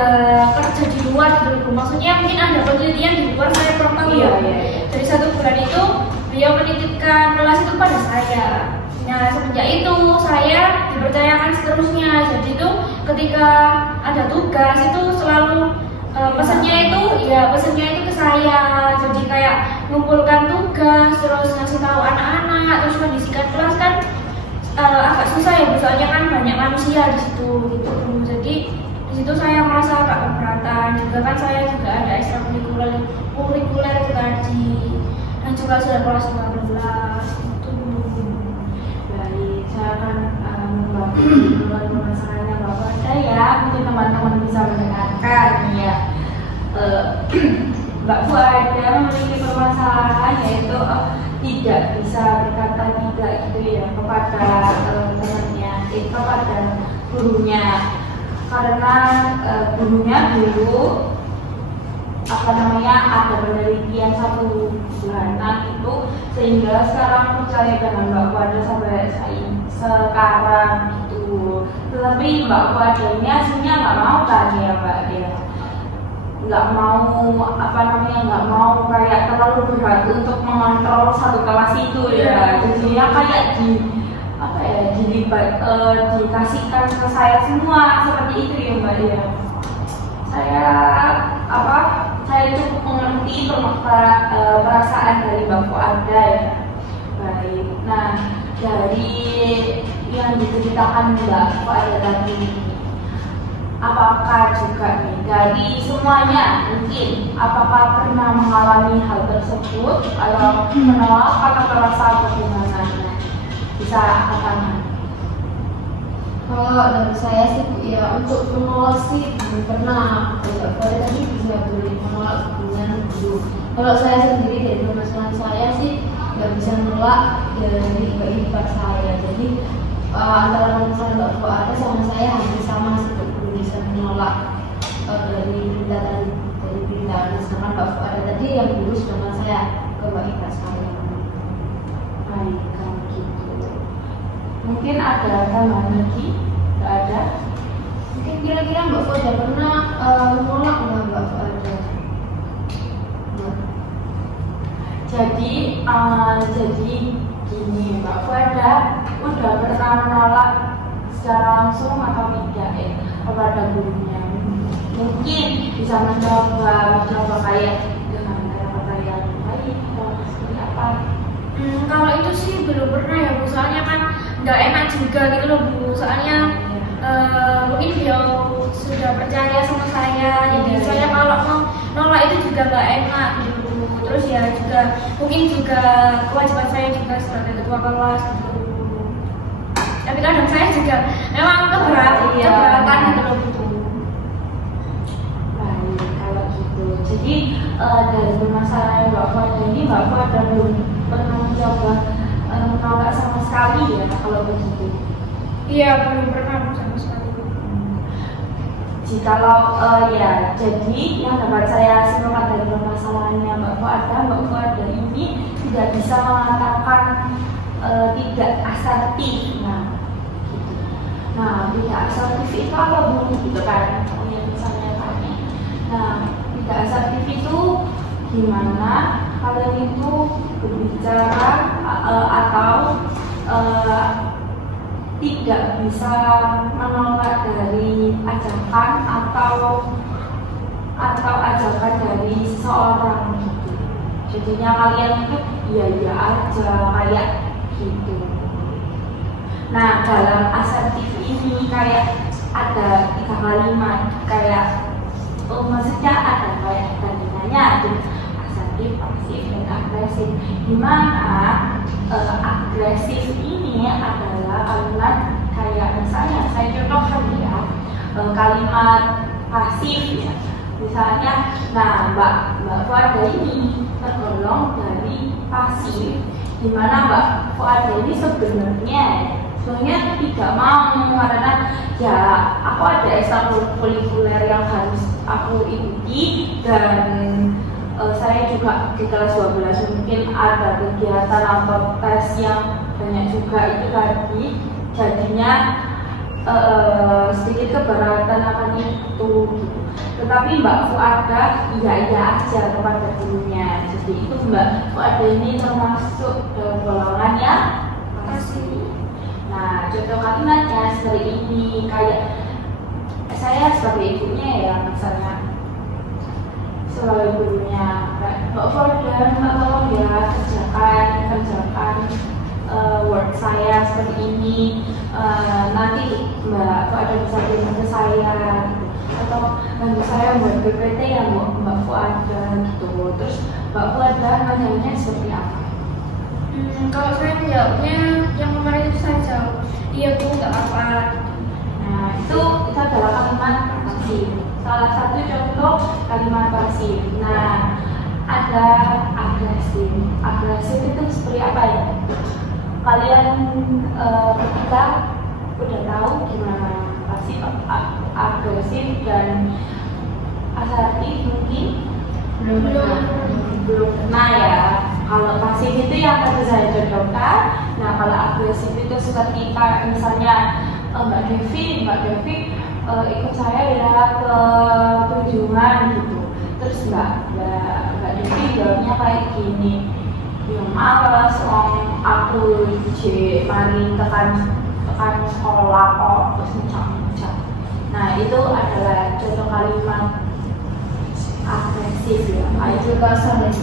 kerja di luar gitu, maksudnya mungkin ada penelitian di luar, saya kurang tahu ya. Dari 1 bulan itu beliau menitipkan kelas itu pada saya. Nah, semenjak itu saya dipercayakan seterusnya. Jadi itu ketika ada tugas itu selalu pesannya itu ke saya. Jadi kayak mengumpulkan tugas, terus ngasih tahu anak-anak, terus kondisikan kelas kan agak susah ya, soalnya kan banyak manusia di situ gitu. Jadi di situ saya merasa agak keberatan. Juga kan saya juga ada ekstrakurikuler itu tadi, dan juga sudah kelas 12 itu. Baik, saya akan membahas permasalahannya Mbak Fuada ya, untuk teman-teman bisa mendengarkan ya. Mbak Fuada memiliki permasalahan yaitu tidak bisa berkata tidak gitu ya kepada temannya, kepada gurunya, karena gurunya dulu ada penelitian 1 bulanan itu, sehingga sekarang percaya dengan Mbak Fuada sampai sekarang itu. Tetapi Mbak Fuada ini aslinya nggak mau kan ya Mbak ya, nggak mau kayak terlalu berat untuk mengontrol 1 kelas itu ya. Jadinya kayak dikasihkan ke saya semua seperti itu ya Mbak ya. Saya cukup mengerti perasaan dari Mbak Fuada ya. Baik. Nah, dari yang diceritakan Mbak Fuada tadi, apakah juga nih dari semuanya mungkin apakah pernah mengalami hal tersebut, atau menolak atau merasa bagaimana? Bisa katakan? Kalau dari saya sih Bu, ya untuk menolak sih belum pernah. Kalau tadi bisa boleh menolak hubungan dulu. Kalau saya sendiri dari permasalahan saya sih nggak bisa menolak dari kehidupan saya. Jadi antara misalnya Mbak Fuada sama saya hampir sama sih, belum bisa menolak dari berita. Sedangkan Mbak Fuada tadi yang lulus dengan saya ke Mbak Ika sekalian. Baik, kalau gitu. Mungkin ada tambahan lagi? Nggak ada? Mungkin kira-kira Mbak Fuada pernah menolak nggak Mbak Fuada? Jadi gini, Mbak Fuada udah pernah menolak secara langsung atau tidak ya kepada gurunya. Mungkin bisa mencoba kayak dengan kata-kata yang baik atau seperti apa. Kalau itu sih belum pernah ya Bu, soalnya kan nggak enak juga gitu loh Bu, soalnya mungkin dia sudah percaya sama saya, jadi saya kalau mau nolak itu juga nggak enak gitu. Terus ya juga mungkin juga kewajiban saya juga sebagai ketua kelas gitu. Tapi kadang saya juga memang keberatan gitu loh gitu. Baik, kalau gitu. Jadi dari permasalahan Mbak Fuada ini, Mbak Fuada belum pernah mencoba menolak sama sekali ya kalau begitu. Iya, belum pernah sama sekali. Jikalau ya, jadi yang dapat saya simpulkan dari permasalahannya Mbak Fuada ini tidak bisa mengatakan tidak asertif. Nah, gitu. Nah, tidak asertif itu apa Bu? Gitu kan? Ya, misalnya tadi. Nah, tidak asertif itu gimana kalian itu berbicara atau tidak bisa menolak dari ajakan atau ajakan dari seseorang gitu. Jadinya kalian itu iya aja kayak gitu. Nah, dalam asertif ini kayak ada 3 kalimat kayak maksudnya ada kayak tandingannya ada asertif, pasif, dan agresif. Dimana agresif ini adalah kalimat kayak misalnya saya contohkan ya, kalimat pasif ya, misalnya Mbak Fuada ini tergolong dari pasif, dimana Mbak Fuada ini sebenarnya tidak mau karena ya aku ada ekstrakurikuler yang harus aku ikuti dan saya juga di kelas 12 mungkin ada kegiatan atau tes yang banyak juga itu tadi, jadinya sedikit keberatan akan itu gitu. Tetapi Mbak Fuada iya aja kepada gurunya. Jadi itu Mbak Fuada ini termasuk golongan yang pasif. Nah, contoh kalimatnya seperti ini, kayak saya sebagai ibunya ya, misalnya sebagai gurunya, Mbak Fuada tolong ya kerjakan work saya seperti ini, nanti Mbak Fuada bisa kirim ke saya gitu. Atau nanti saya buat PPT yang Mbak Fuada gitu. Terus Mbak Fuada nanya seperti apa? Kalau saya jawabnya yang kemarin itu saya jawab iya Bu, nggak apa. Nah, itu adalah kalimat pasif. Salah satu contoh kalimat pasif. Nah, ada agresif. Agresif itu seperti apa ya? Kalian ketika udah tahu gimana pasif, agresif dan asertif mungkin belum pernah ya. Kalau pasif itu yang tadi saya contohkan. Nah, kalau agresif itu seperti misalnya Mbak Devi ikut saya ya ke kunjungan gitu. Terus Mbak Devi jawabnya kayak gini, ya males aku mari tekan sekolah kok terus mencak. Nah, itu adalah contoh kalimat agresif ya. Itu kasar ya.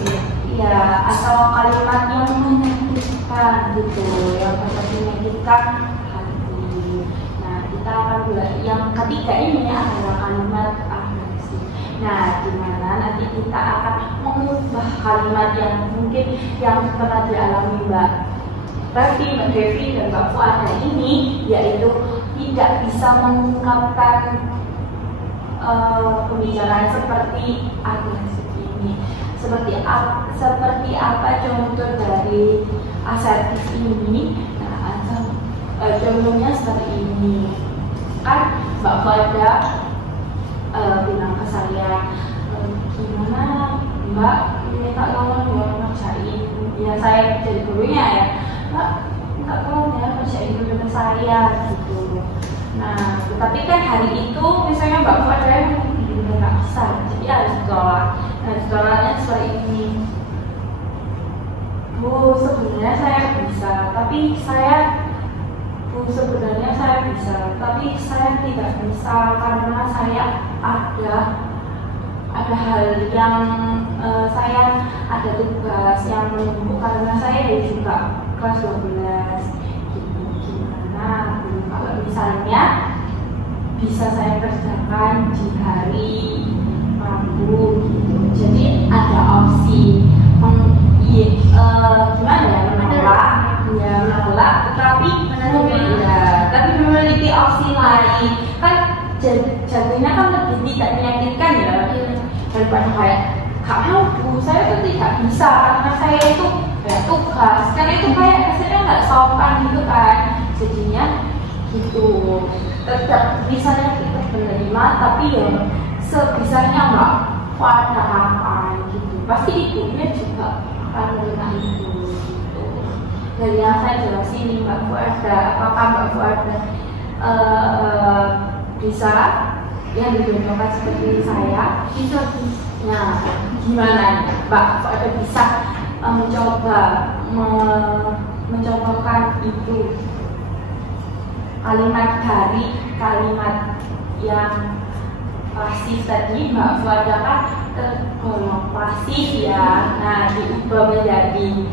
Ya, atau kalimat yang menyakitkan gitu, yang menyakitkan hati. Nah, kita akan belajar yang ketiga ini adalah kalimat agresif. Nah, dimana nanti kita akan mengubah kalimat yang mungkin yang pernah dialami Mbak Devi dan Mbak Fuada ini, yaitu tidak bisa mengungkapkan pembicaraan seperti agresif ini. Seperti apa contoh dari asertif ini? Nah, contohnya seperti ini kan, Mbak Fuada bilang ke saya, gimana Mbak minta tolong ya ngerjain, ya saya jadi gurunya ya, Mbak minta tolong ya ngerjain tugas saya gitu. Nah tapi kan hari itu misalnya Mbak Fuada nggak bisa, jadi harus ditolak. Nah ditolaknya seperti ini, Bu sebenarnya saya bisa, tapi saya tidak bisa karena saya ada hal yang saya ada tugas yang menumpuk karena saya juga kelas 12 gitu. Gimana kalau misalnya bisa saya kerjakan di hari Rabu gitu, jadi ada opsi gimana ya, menolak tetapi memiliki opsi lain kan, jatuhnya kan lebih tidak menyakitkan ya daripada kayak gak mau Bu, saya itu tidak bisa karena saya itu tugas, karena itu kayak hasilnya nggak sopan gitu kan, jadinya gitu. Tetap misalnya kita menerima tapi ya sebisanya nggak pada apa gitu, pasti ibunya juga akan menerima itu gitu. Dari yang saya jelasin nih Mbak Fuada, apakah Mbak Fuada bisa yang dibentukkan seperti saya? Bisa. Nah, gimana Mbak Fuada bisa mencobakan itu kalimat dari kalimat yang pasif tadi, Mbak Fuada kan tergolong pasif ya. Nah diubah menjadi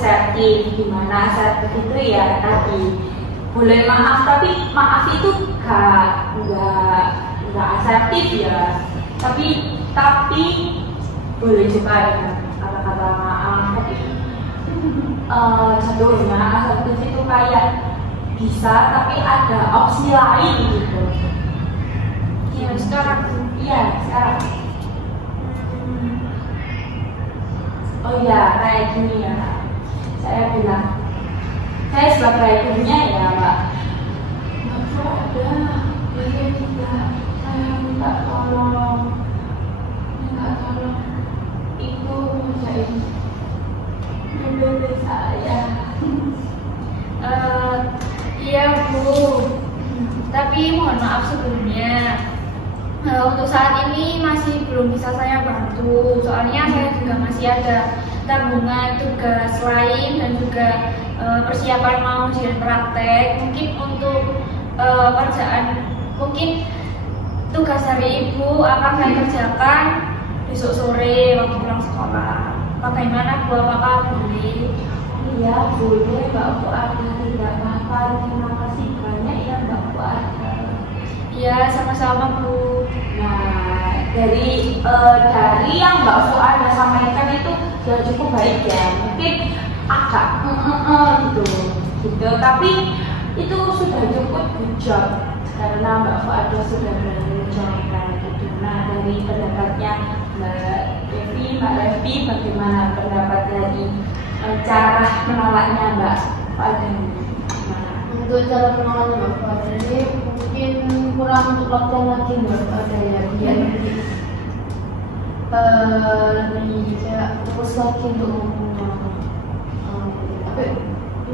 asertif. Gimana asertif itu ya tadi boleh maaf, tapi maaf itu nggak asertif ya, tapi boleh juga ya kata-kata maaf, tapi jatuhnya asertif itu kayak bisa tapi ada opsi lain gitu. Ya sekarang. Oh ya, kayak gini ya, saya bilang, saya sebagai gurunya ya Mbak Fuada, boleh tidak saya minta tolong itu ngerjain PBB saya. Iya Bu, tapi mohon maaf sebelumnya, untuk saat ini masih belum bisa saya bantu, soalnya saya juga masih ada tabungan tugas lain dan juga persiapan mau ujian praktek. Mungkin untuk mungkin tugas dari Ibu akan saya kerjakan besok sore waktu pulang sekolah. Bagaimana Bu, apakah boleh? Iya boleh Mbak Fuada, tidak apa-apa. Terima kasih banyak ya Mbak Fuada. Iya sama-sama Bu. Nah dari yang Mbak Fuada sampaikan itu sudah cukup baik ya, mungkin agak gitu, tapi itu sudah cukup good job karena Mbak Fuada sudah berani mencoba gitu. Nah dari pendapatnya Mbak Revi, bagaimana pendapat dari cara menolaknya Mbak Fuada? Untuk cara penolaknya Mbak Fuada ini mungkin kurang untuk latihan lagi Mbak Fuada ya, biar lebih kayak fokus lagi untuk ngomongnya. Tapi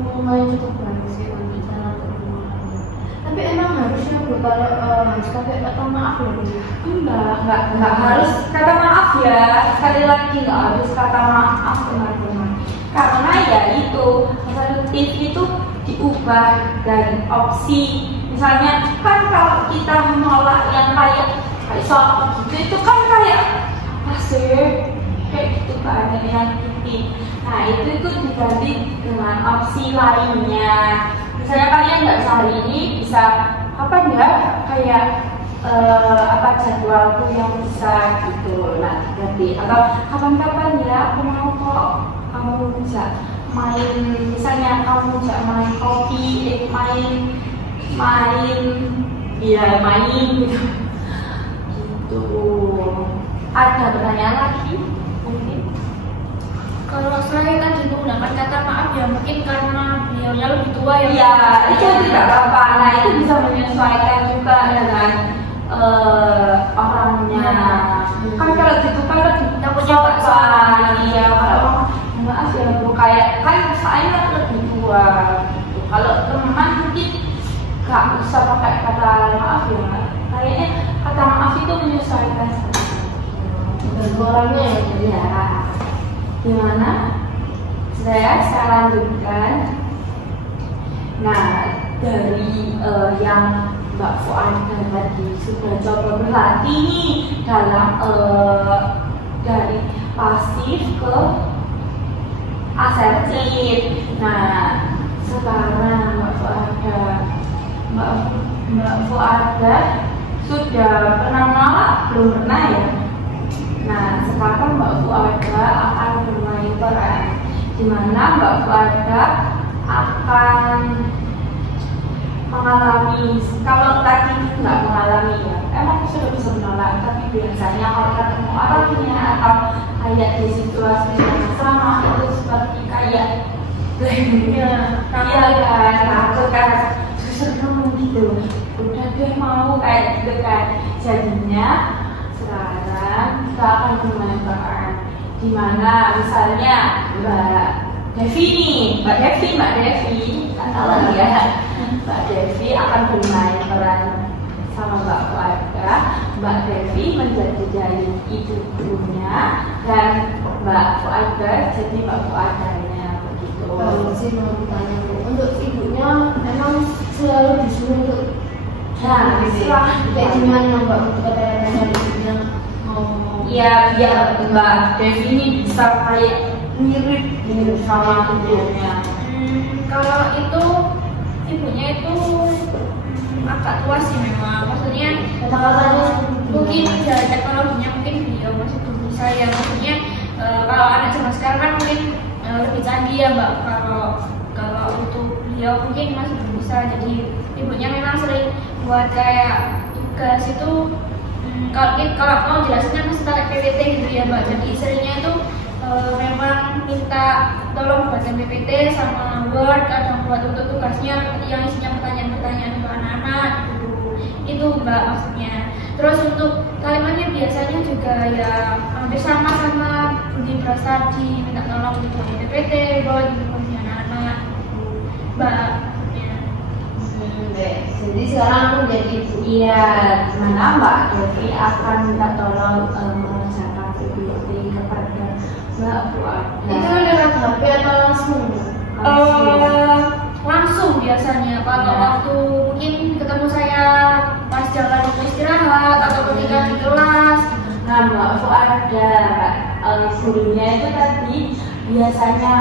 lumayan cukup baik sih untuk cara penolakannya. Tapi emang harusnya Bu kalau harus pakai kata maaf ya Bu? Enggak harus kata maaf ya, sekali lagi nggak harus kata maaf teman-teman, karena ya itu asertif itu diubah dari opsi. Misalnya kan kalau kita menolak yang kayak soal gitu itu kan kayak masih kayak gitu kan, yang titik. Nah itu diganti dengan opsi lainnya. Misalnya kalian nggak hari ini bisa apa ya kayak apa jadwalku yang bisa gitu. Nah ganti atau kapan-kapan ya aku mau kok kamu bisa main, misalnya kamu bisa main kopi, main gitu. Gitu. Ada pertanyaan lagi mungkin? Kalau saya tadi menggunakan kata maaf ya mungkin karena beliaunya lebih tua ya. Iya, itu tidak apa-apa. Nah, itu bisa menyesuaikan juga dengan orangnya. Kan kalau gitu kan lebih sopan. Iya, kalau maaf ya Bu, kayak kan saya lebih tua. Kalau teman mungkin nggak usah pakai kata maaf ya. Kayaknya kata maaf itu menyesuaikan Dan orangnya ya. Gimana? Saya lanjutkan. Nah, dari yang Mbak Fuada tadi sudah coba berlatih nih dalam dari pasif ke asertif. Nah, sekarang Mbak Fuada sudah pernah menolak? Belum pernah ya? Nah, sekarang Mbak Fuada akan bermain peran di mana Mbak Fuada akan mengalami, kalau tadi nggak mengalami ya, emang sudah bisa menolak, tapi biasanya kalau ketemu orangnya atau kayak di situasi yang sama itu seperti kayak iya kan, takut kan, susah gitu, udah deh mau kayak gitu kan. Jadinya sekarang kita akan bermain peran di mana misalnya Mbak Devi kan tahu ya, Mbak Devi akan bermain peran sama Mbak Fuada. Mbak Devi menjadi dari ibunya dan Mbak Fuada jadi Mbak Fuadanya begitu. Kalau sih mau bertanya Bu, untuk ibunya memang selalu disuruh untuk kayak gimana Mbak untuk kata-kata ibunya ngomong? Iya, biar Mbak Devi ini bisa kayak mirip sama ibunya. Kalau itu ibunya itu agak tua sih memang, maksudnya mungkin ya teknologinya mungkin beliau masih belum bisa ya, maksudnya kalau anak zaman sekarang kan mungkin lebih canggih ya Mbak. Kalau untuk beliau mungkin masih belum bisa, jadi ibunya memang sering buat kayak tugas itu. Kalau mau jelasinnya masih pakai PPT gitu ya Mbak, jadi seringnya itu memang minta tolong buatkan PPT sama Word atau buat untuk tugasnya yang isinya pertanyaan-pertanyaan untuk anak-anak gitu. Itu Mbak maksudnya. Terus untuk kalimatnya biasanya juga ya hampir sama bunyi berasal di minta tolong untuk PPT, Word untuk anak-anak gitu. Mbak. Jadi sekarang aku jadi ibu. Iya, dimana Mbak Devi akan minta tolong mengerjakan PPT kepada Mbak Fuada. Itu lewat HP atau langsung? Langsung biasanya. Kalau waktu mungkin ketemu saya pas jalan istirahat atau ketika di kelas. Nah, Mbak Fuada, gurunya itu tadi biasanya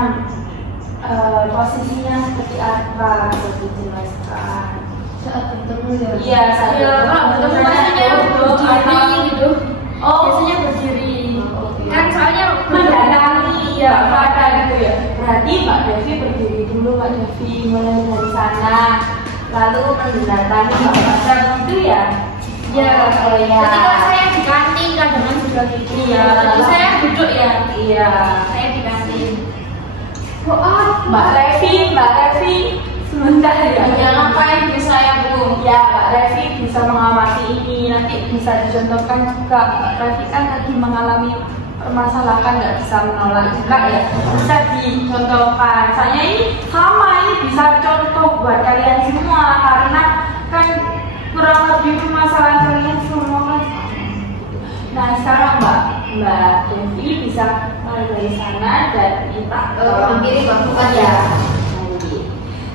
posisinya seperti apa? Lebih jelaskan. Saat bertemu ya? Iya, saat kalau bertemu biasanya berdiri gitu. Oh, Biasanya berdiri. Kan soalnya mendatangi ya Mbak Fuada gitu ya. Berarti Mbak Devi berdiri dulu, Mbak Devi mulai dari sana, lalu mendatangi Mbak Fuada gitu ya. ya, oh ya. ketika saya di kantin kadang juga gitu ya. Jadi saya duduk ya. Iya. Saya di kantin. Mbak Devi, sebentar ya. Jangan ngapain di saya Bu? Ya, Mbak Devi bisa mengamati ini, nanti bisa dicontohkan juga. Mbak Devi kan tadi mengalami permasalahan nggak bisa menolak juga ya, bisa dicontohkan. Saya ini sama, ini bisa contoh buat kalian semua karena kan kurang lebih permasalahan kalian semua kan. Nah sekarang Mbak Devi bisa mulai dari sana dan minta Hampiri Mbak Fuada ya.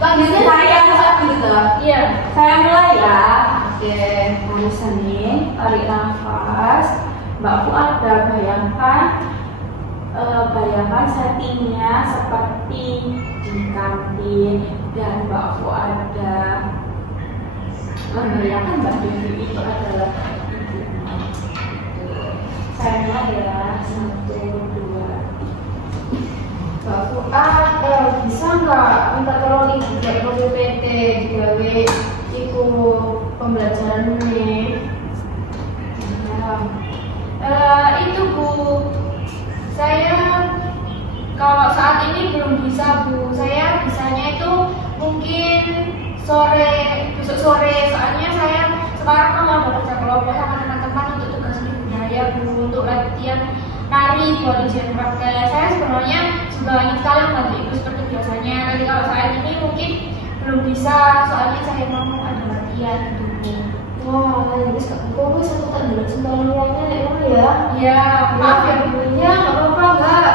Lanjutnya saya gitu. Iya. Saya mulai ya. Oke. Nah, sini tarik nafas. Mbak Fuada bayangkan settingnya seperti di kantin dan Mbak Fuada membayangkan Mbak Devi itu adalah ibunya. Saya mulai ya, 1, 2. Mbak Fuada bisa nggak minta tolong ibu buat PPT digawe iku pembelajaran ini? Itu Bu, saya Kalau saat ini belum bisa Bu, saya bisanya itu mungkin besok sore, soalnya saya sekarang kan mau ada kerja kelompok sama teman-teman untuk tugas di budaya Bu, untuk latihan nari buat ujian praktek. Saya sebenarnya juga ingin sekali membantu ibu seperti biasanya, tapi kalau saat ini mungkin belum bisa, soalnya saya mau ada latihan gitu. Wah, ini gak apa-apa, aku tak bilang sembarangannya ya. Ya, maaf ya Bu. Ya, gak apa-apa Mbak.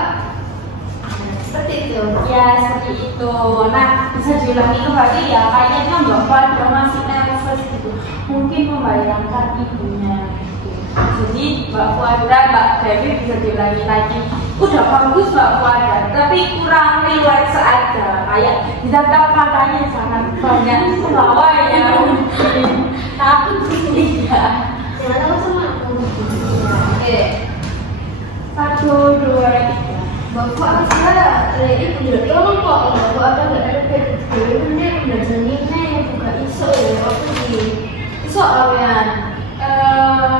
Seperti itu. Ya seperti itu. Nah bisa diulangi kembali ya, kayaknya Mbak Fuada masih nervous gitu, mungkin membayangkan ibunya gitu. Jadi Mbak Fuada, Mbak Devi bisa diulangi lagi. Udah bagus Mbak Fuada, tapi kurang relax aja, kayak ditangkap matanya sangat banyak bawah ya. Takut sih ya. Jangan tahu sama aku. Oke, 1, 2, 3. Bapak bisa, ini tidak tolong kok. Bapak ada nggak ada PDB ini belajar ini buka iso ya waktu di iso awean.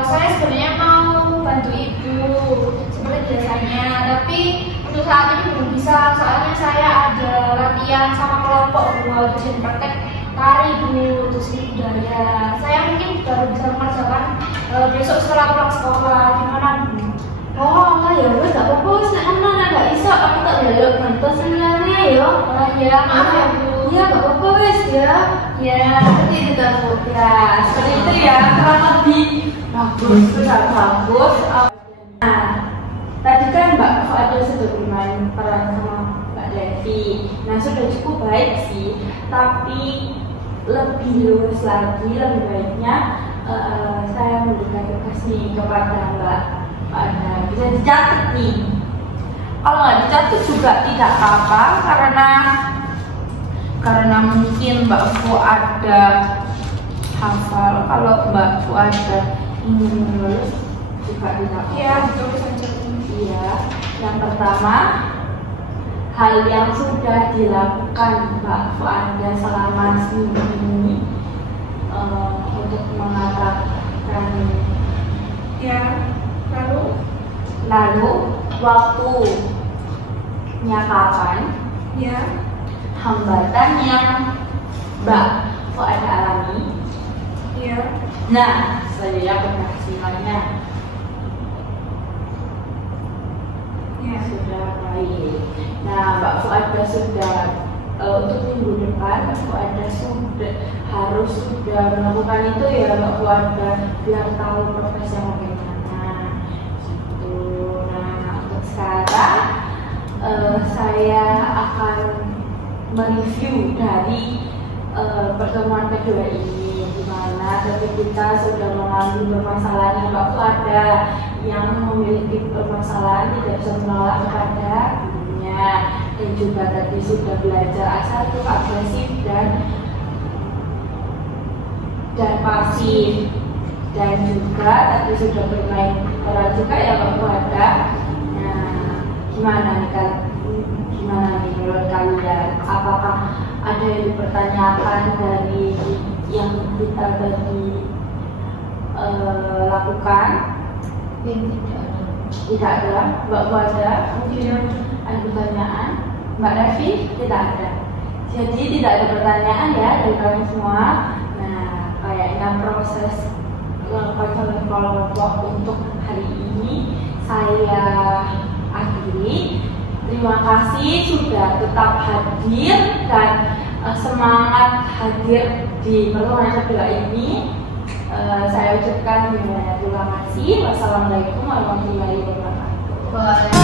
Saya sebenarnya mau bantu ibu seperti biasanya, tapi untuk saat ini belum bisa, soalnya saya ada latihan sama kelompok buat ujian praktek tari Bu, terus budaya. Saya mungkin baru bisa mengerjakan besok setelah pulang sekolah. Gimana Bu? Oh, ya wes gak apa-apa, wes nek ana nek gak iso aku tak njaluk bantu senengane ya. Ya maaf ya Bu. Iya gak apa-apa wes ya. Ya, Seperti itu kan Bu. ya seperti itu ya, kurang lebih bagus, sudah bagus. Nah, tadi kan Mbak Fuada sudah bermain peran sama Mbak Devi. Nah, sudah cukup baik sih, tapi lebih luas lagi, lebih baiknya saya memberikan tugas nih kepada Mbak Fuada. Bisa dicatat nih. Kalau nggak dicatat juga tidak apa-apa, karena mungkin Mbak Fuada hafal. Kalau Mbak Fuada ingin menulis juga tidak apa-apa. Ya, ditulis aja. Iya. Yang pertama, hal yang sudah dilakukan Mbak Fuada selama seminggu ini untuk mengatakan. Ya, Lalu waktunya kapan? ya, Hambatan yang Mbak Fuada alami. ya. Nah, selanjutnya keberhasilannya. Ya. Sudah baik. Nah, Mbak Fuada sudah untuk minggu depan Mbak Fuada harus melakukan itu ya Mbak Fuada, biar tahu prosesnya bagaimana. Gitu. Nah, untuk sekarang saya akan mereview dari pertemuan kedua ini, di mana kita sudah mengambil permasalahan Mbak Fuada yang memiliki permasalahan tidak bisa menolak kepada gurunya, dan juga tadi sudah belajar A1 agresif dan pasif, dan juga tadi sudah bermain peran juga ya Mbak Fuada. Nah, gimana nih menurut kalian? Apakah ada yang dipertanyakan dari yang kita tadi lakukan? Tidak ada. Mbak Fuada mungkin ada pertanyaan? Mbak Devi tidak ada. Jadi tidak ada pertanyaan ya dari kami semua. Nah, kayaknya proses konseling kelompok untuk hari ini saya akhiri. Terima kasih sudah tetap hadir dan semangat hadir di pertemuan kedua ini. Saya ucapkan terima kasih. Wassalamualaikum warahmatullahi wabarakatuh.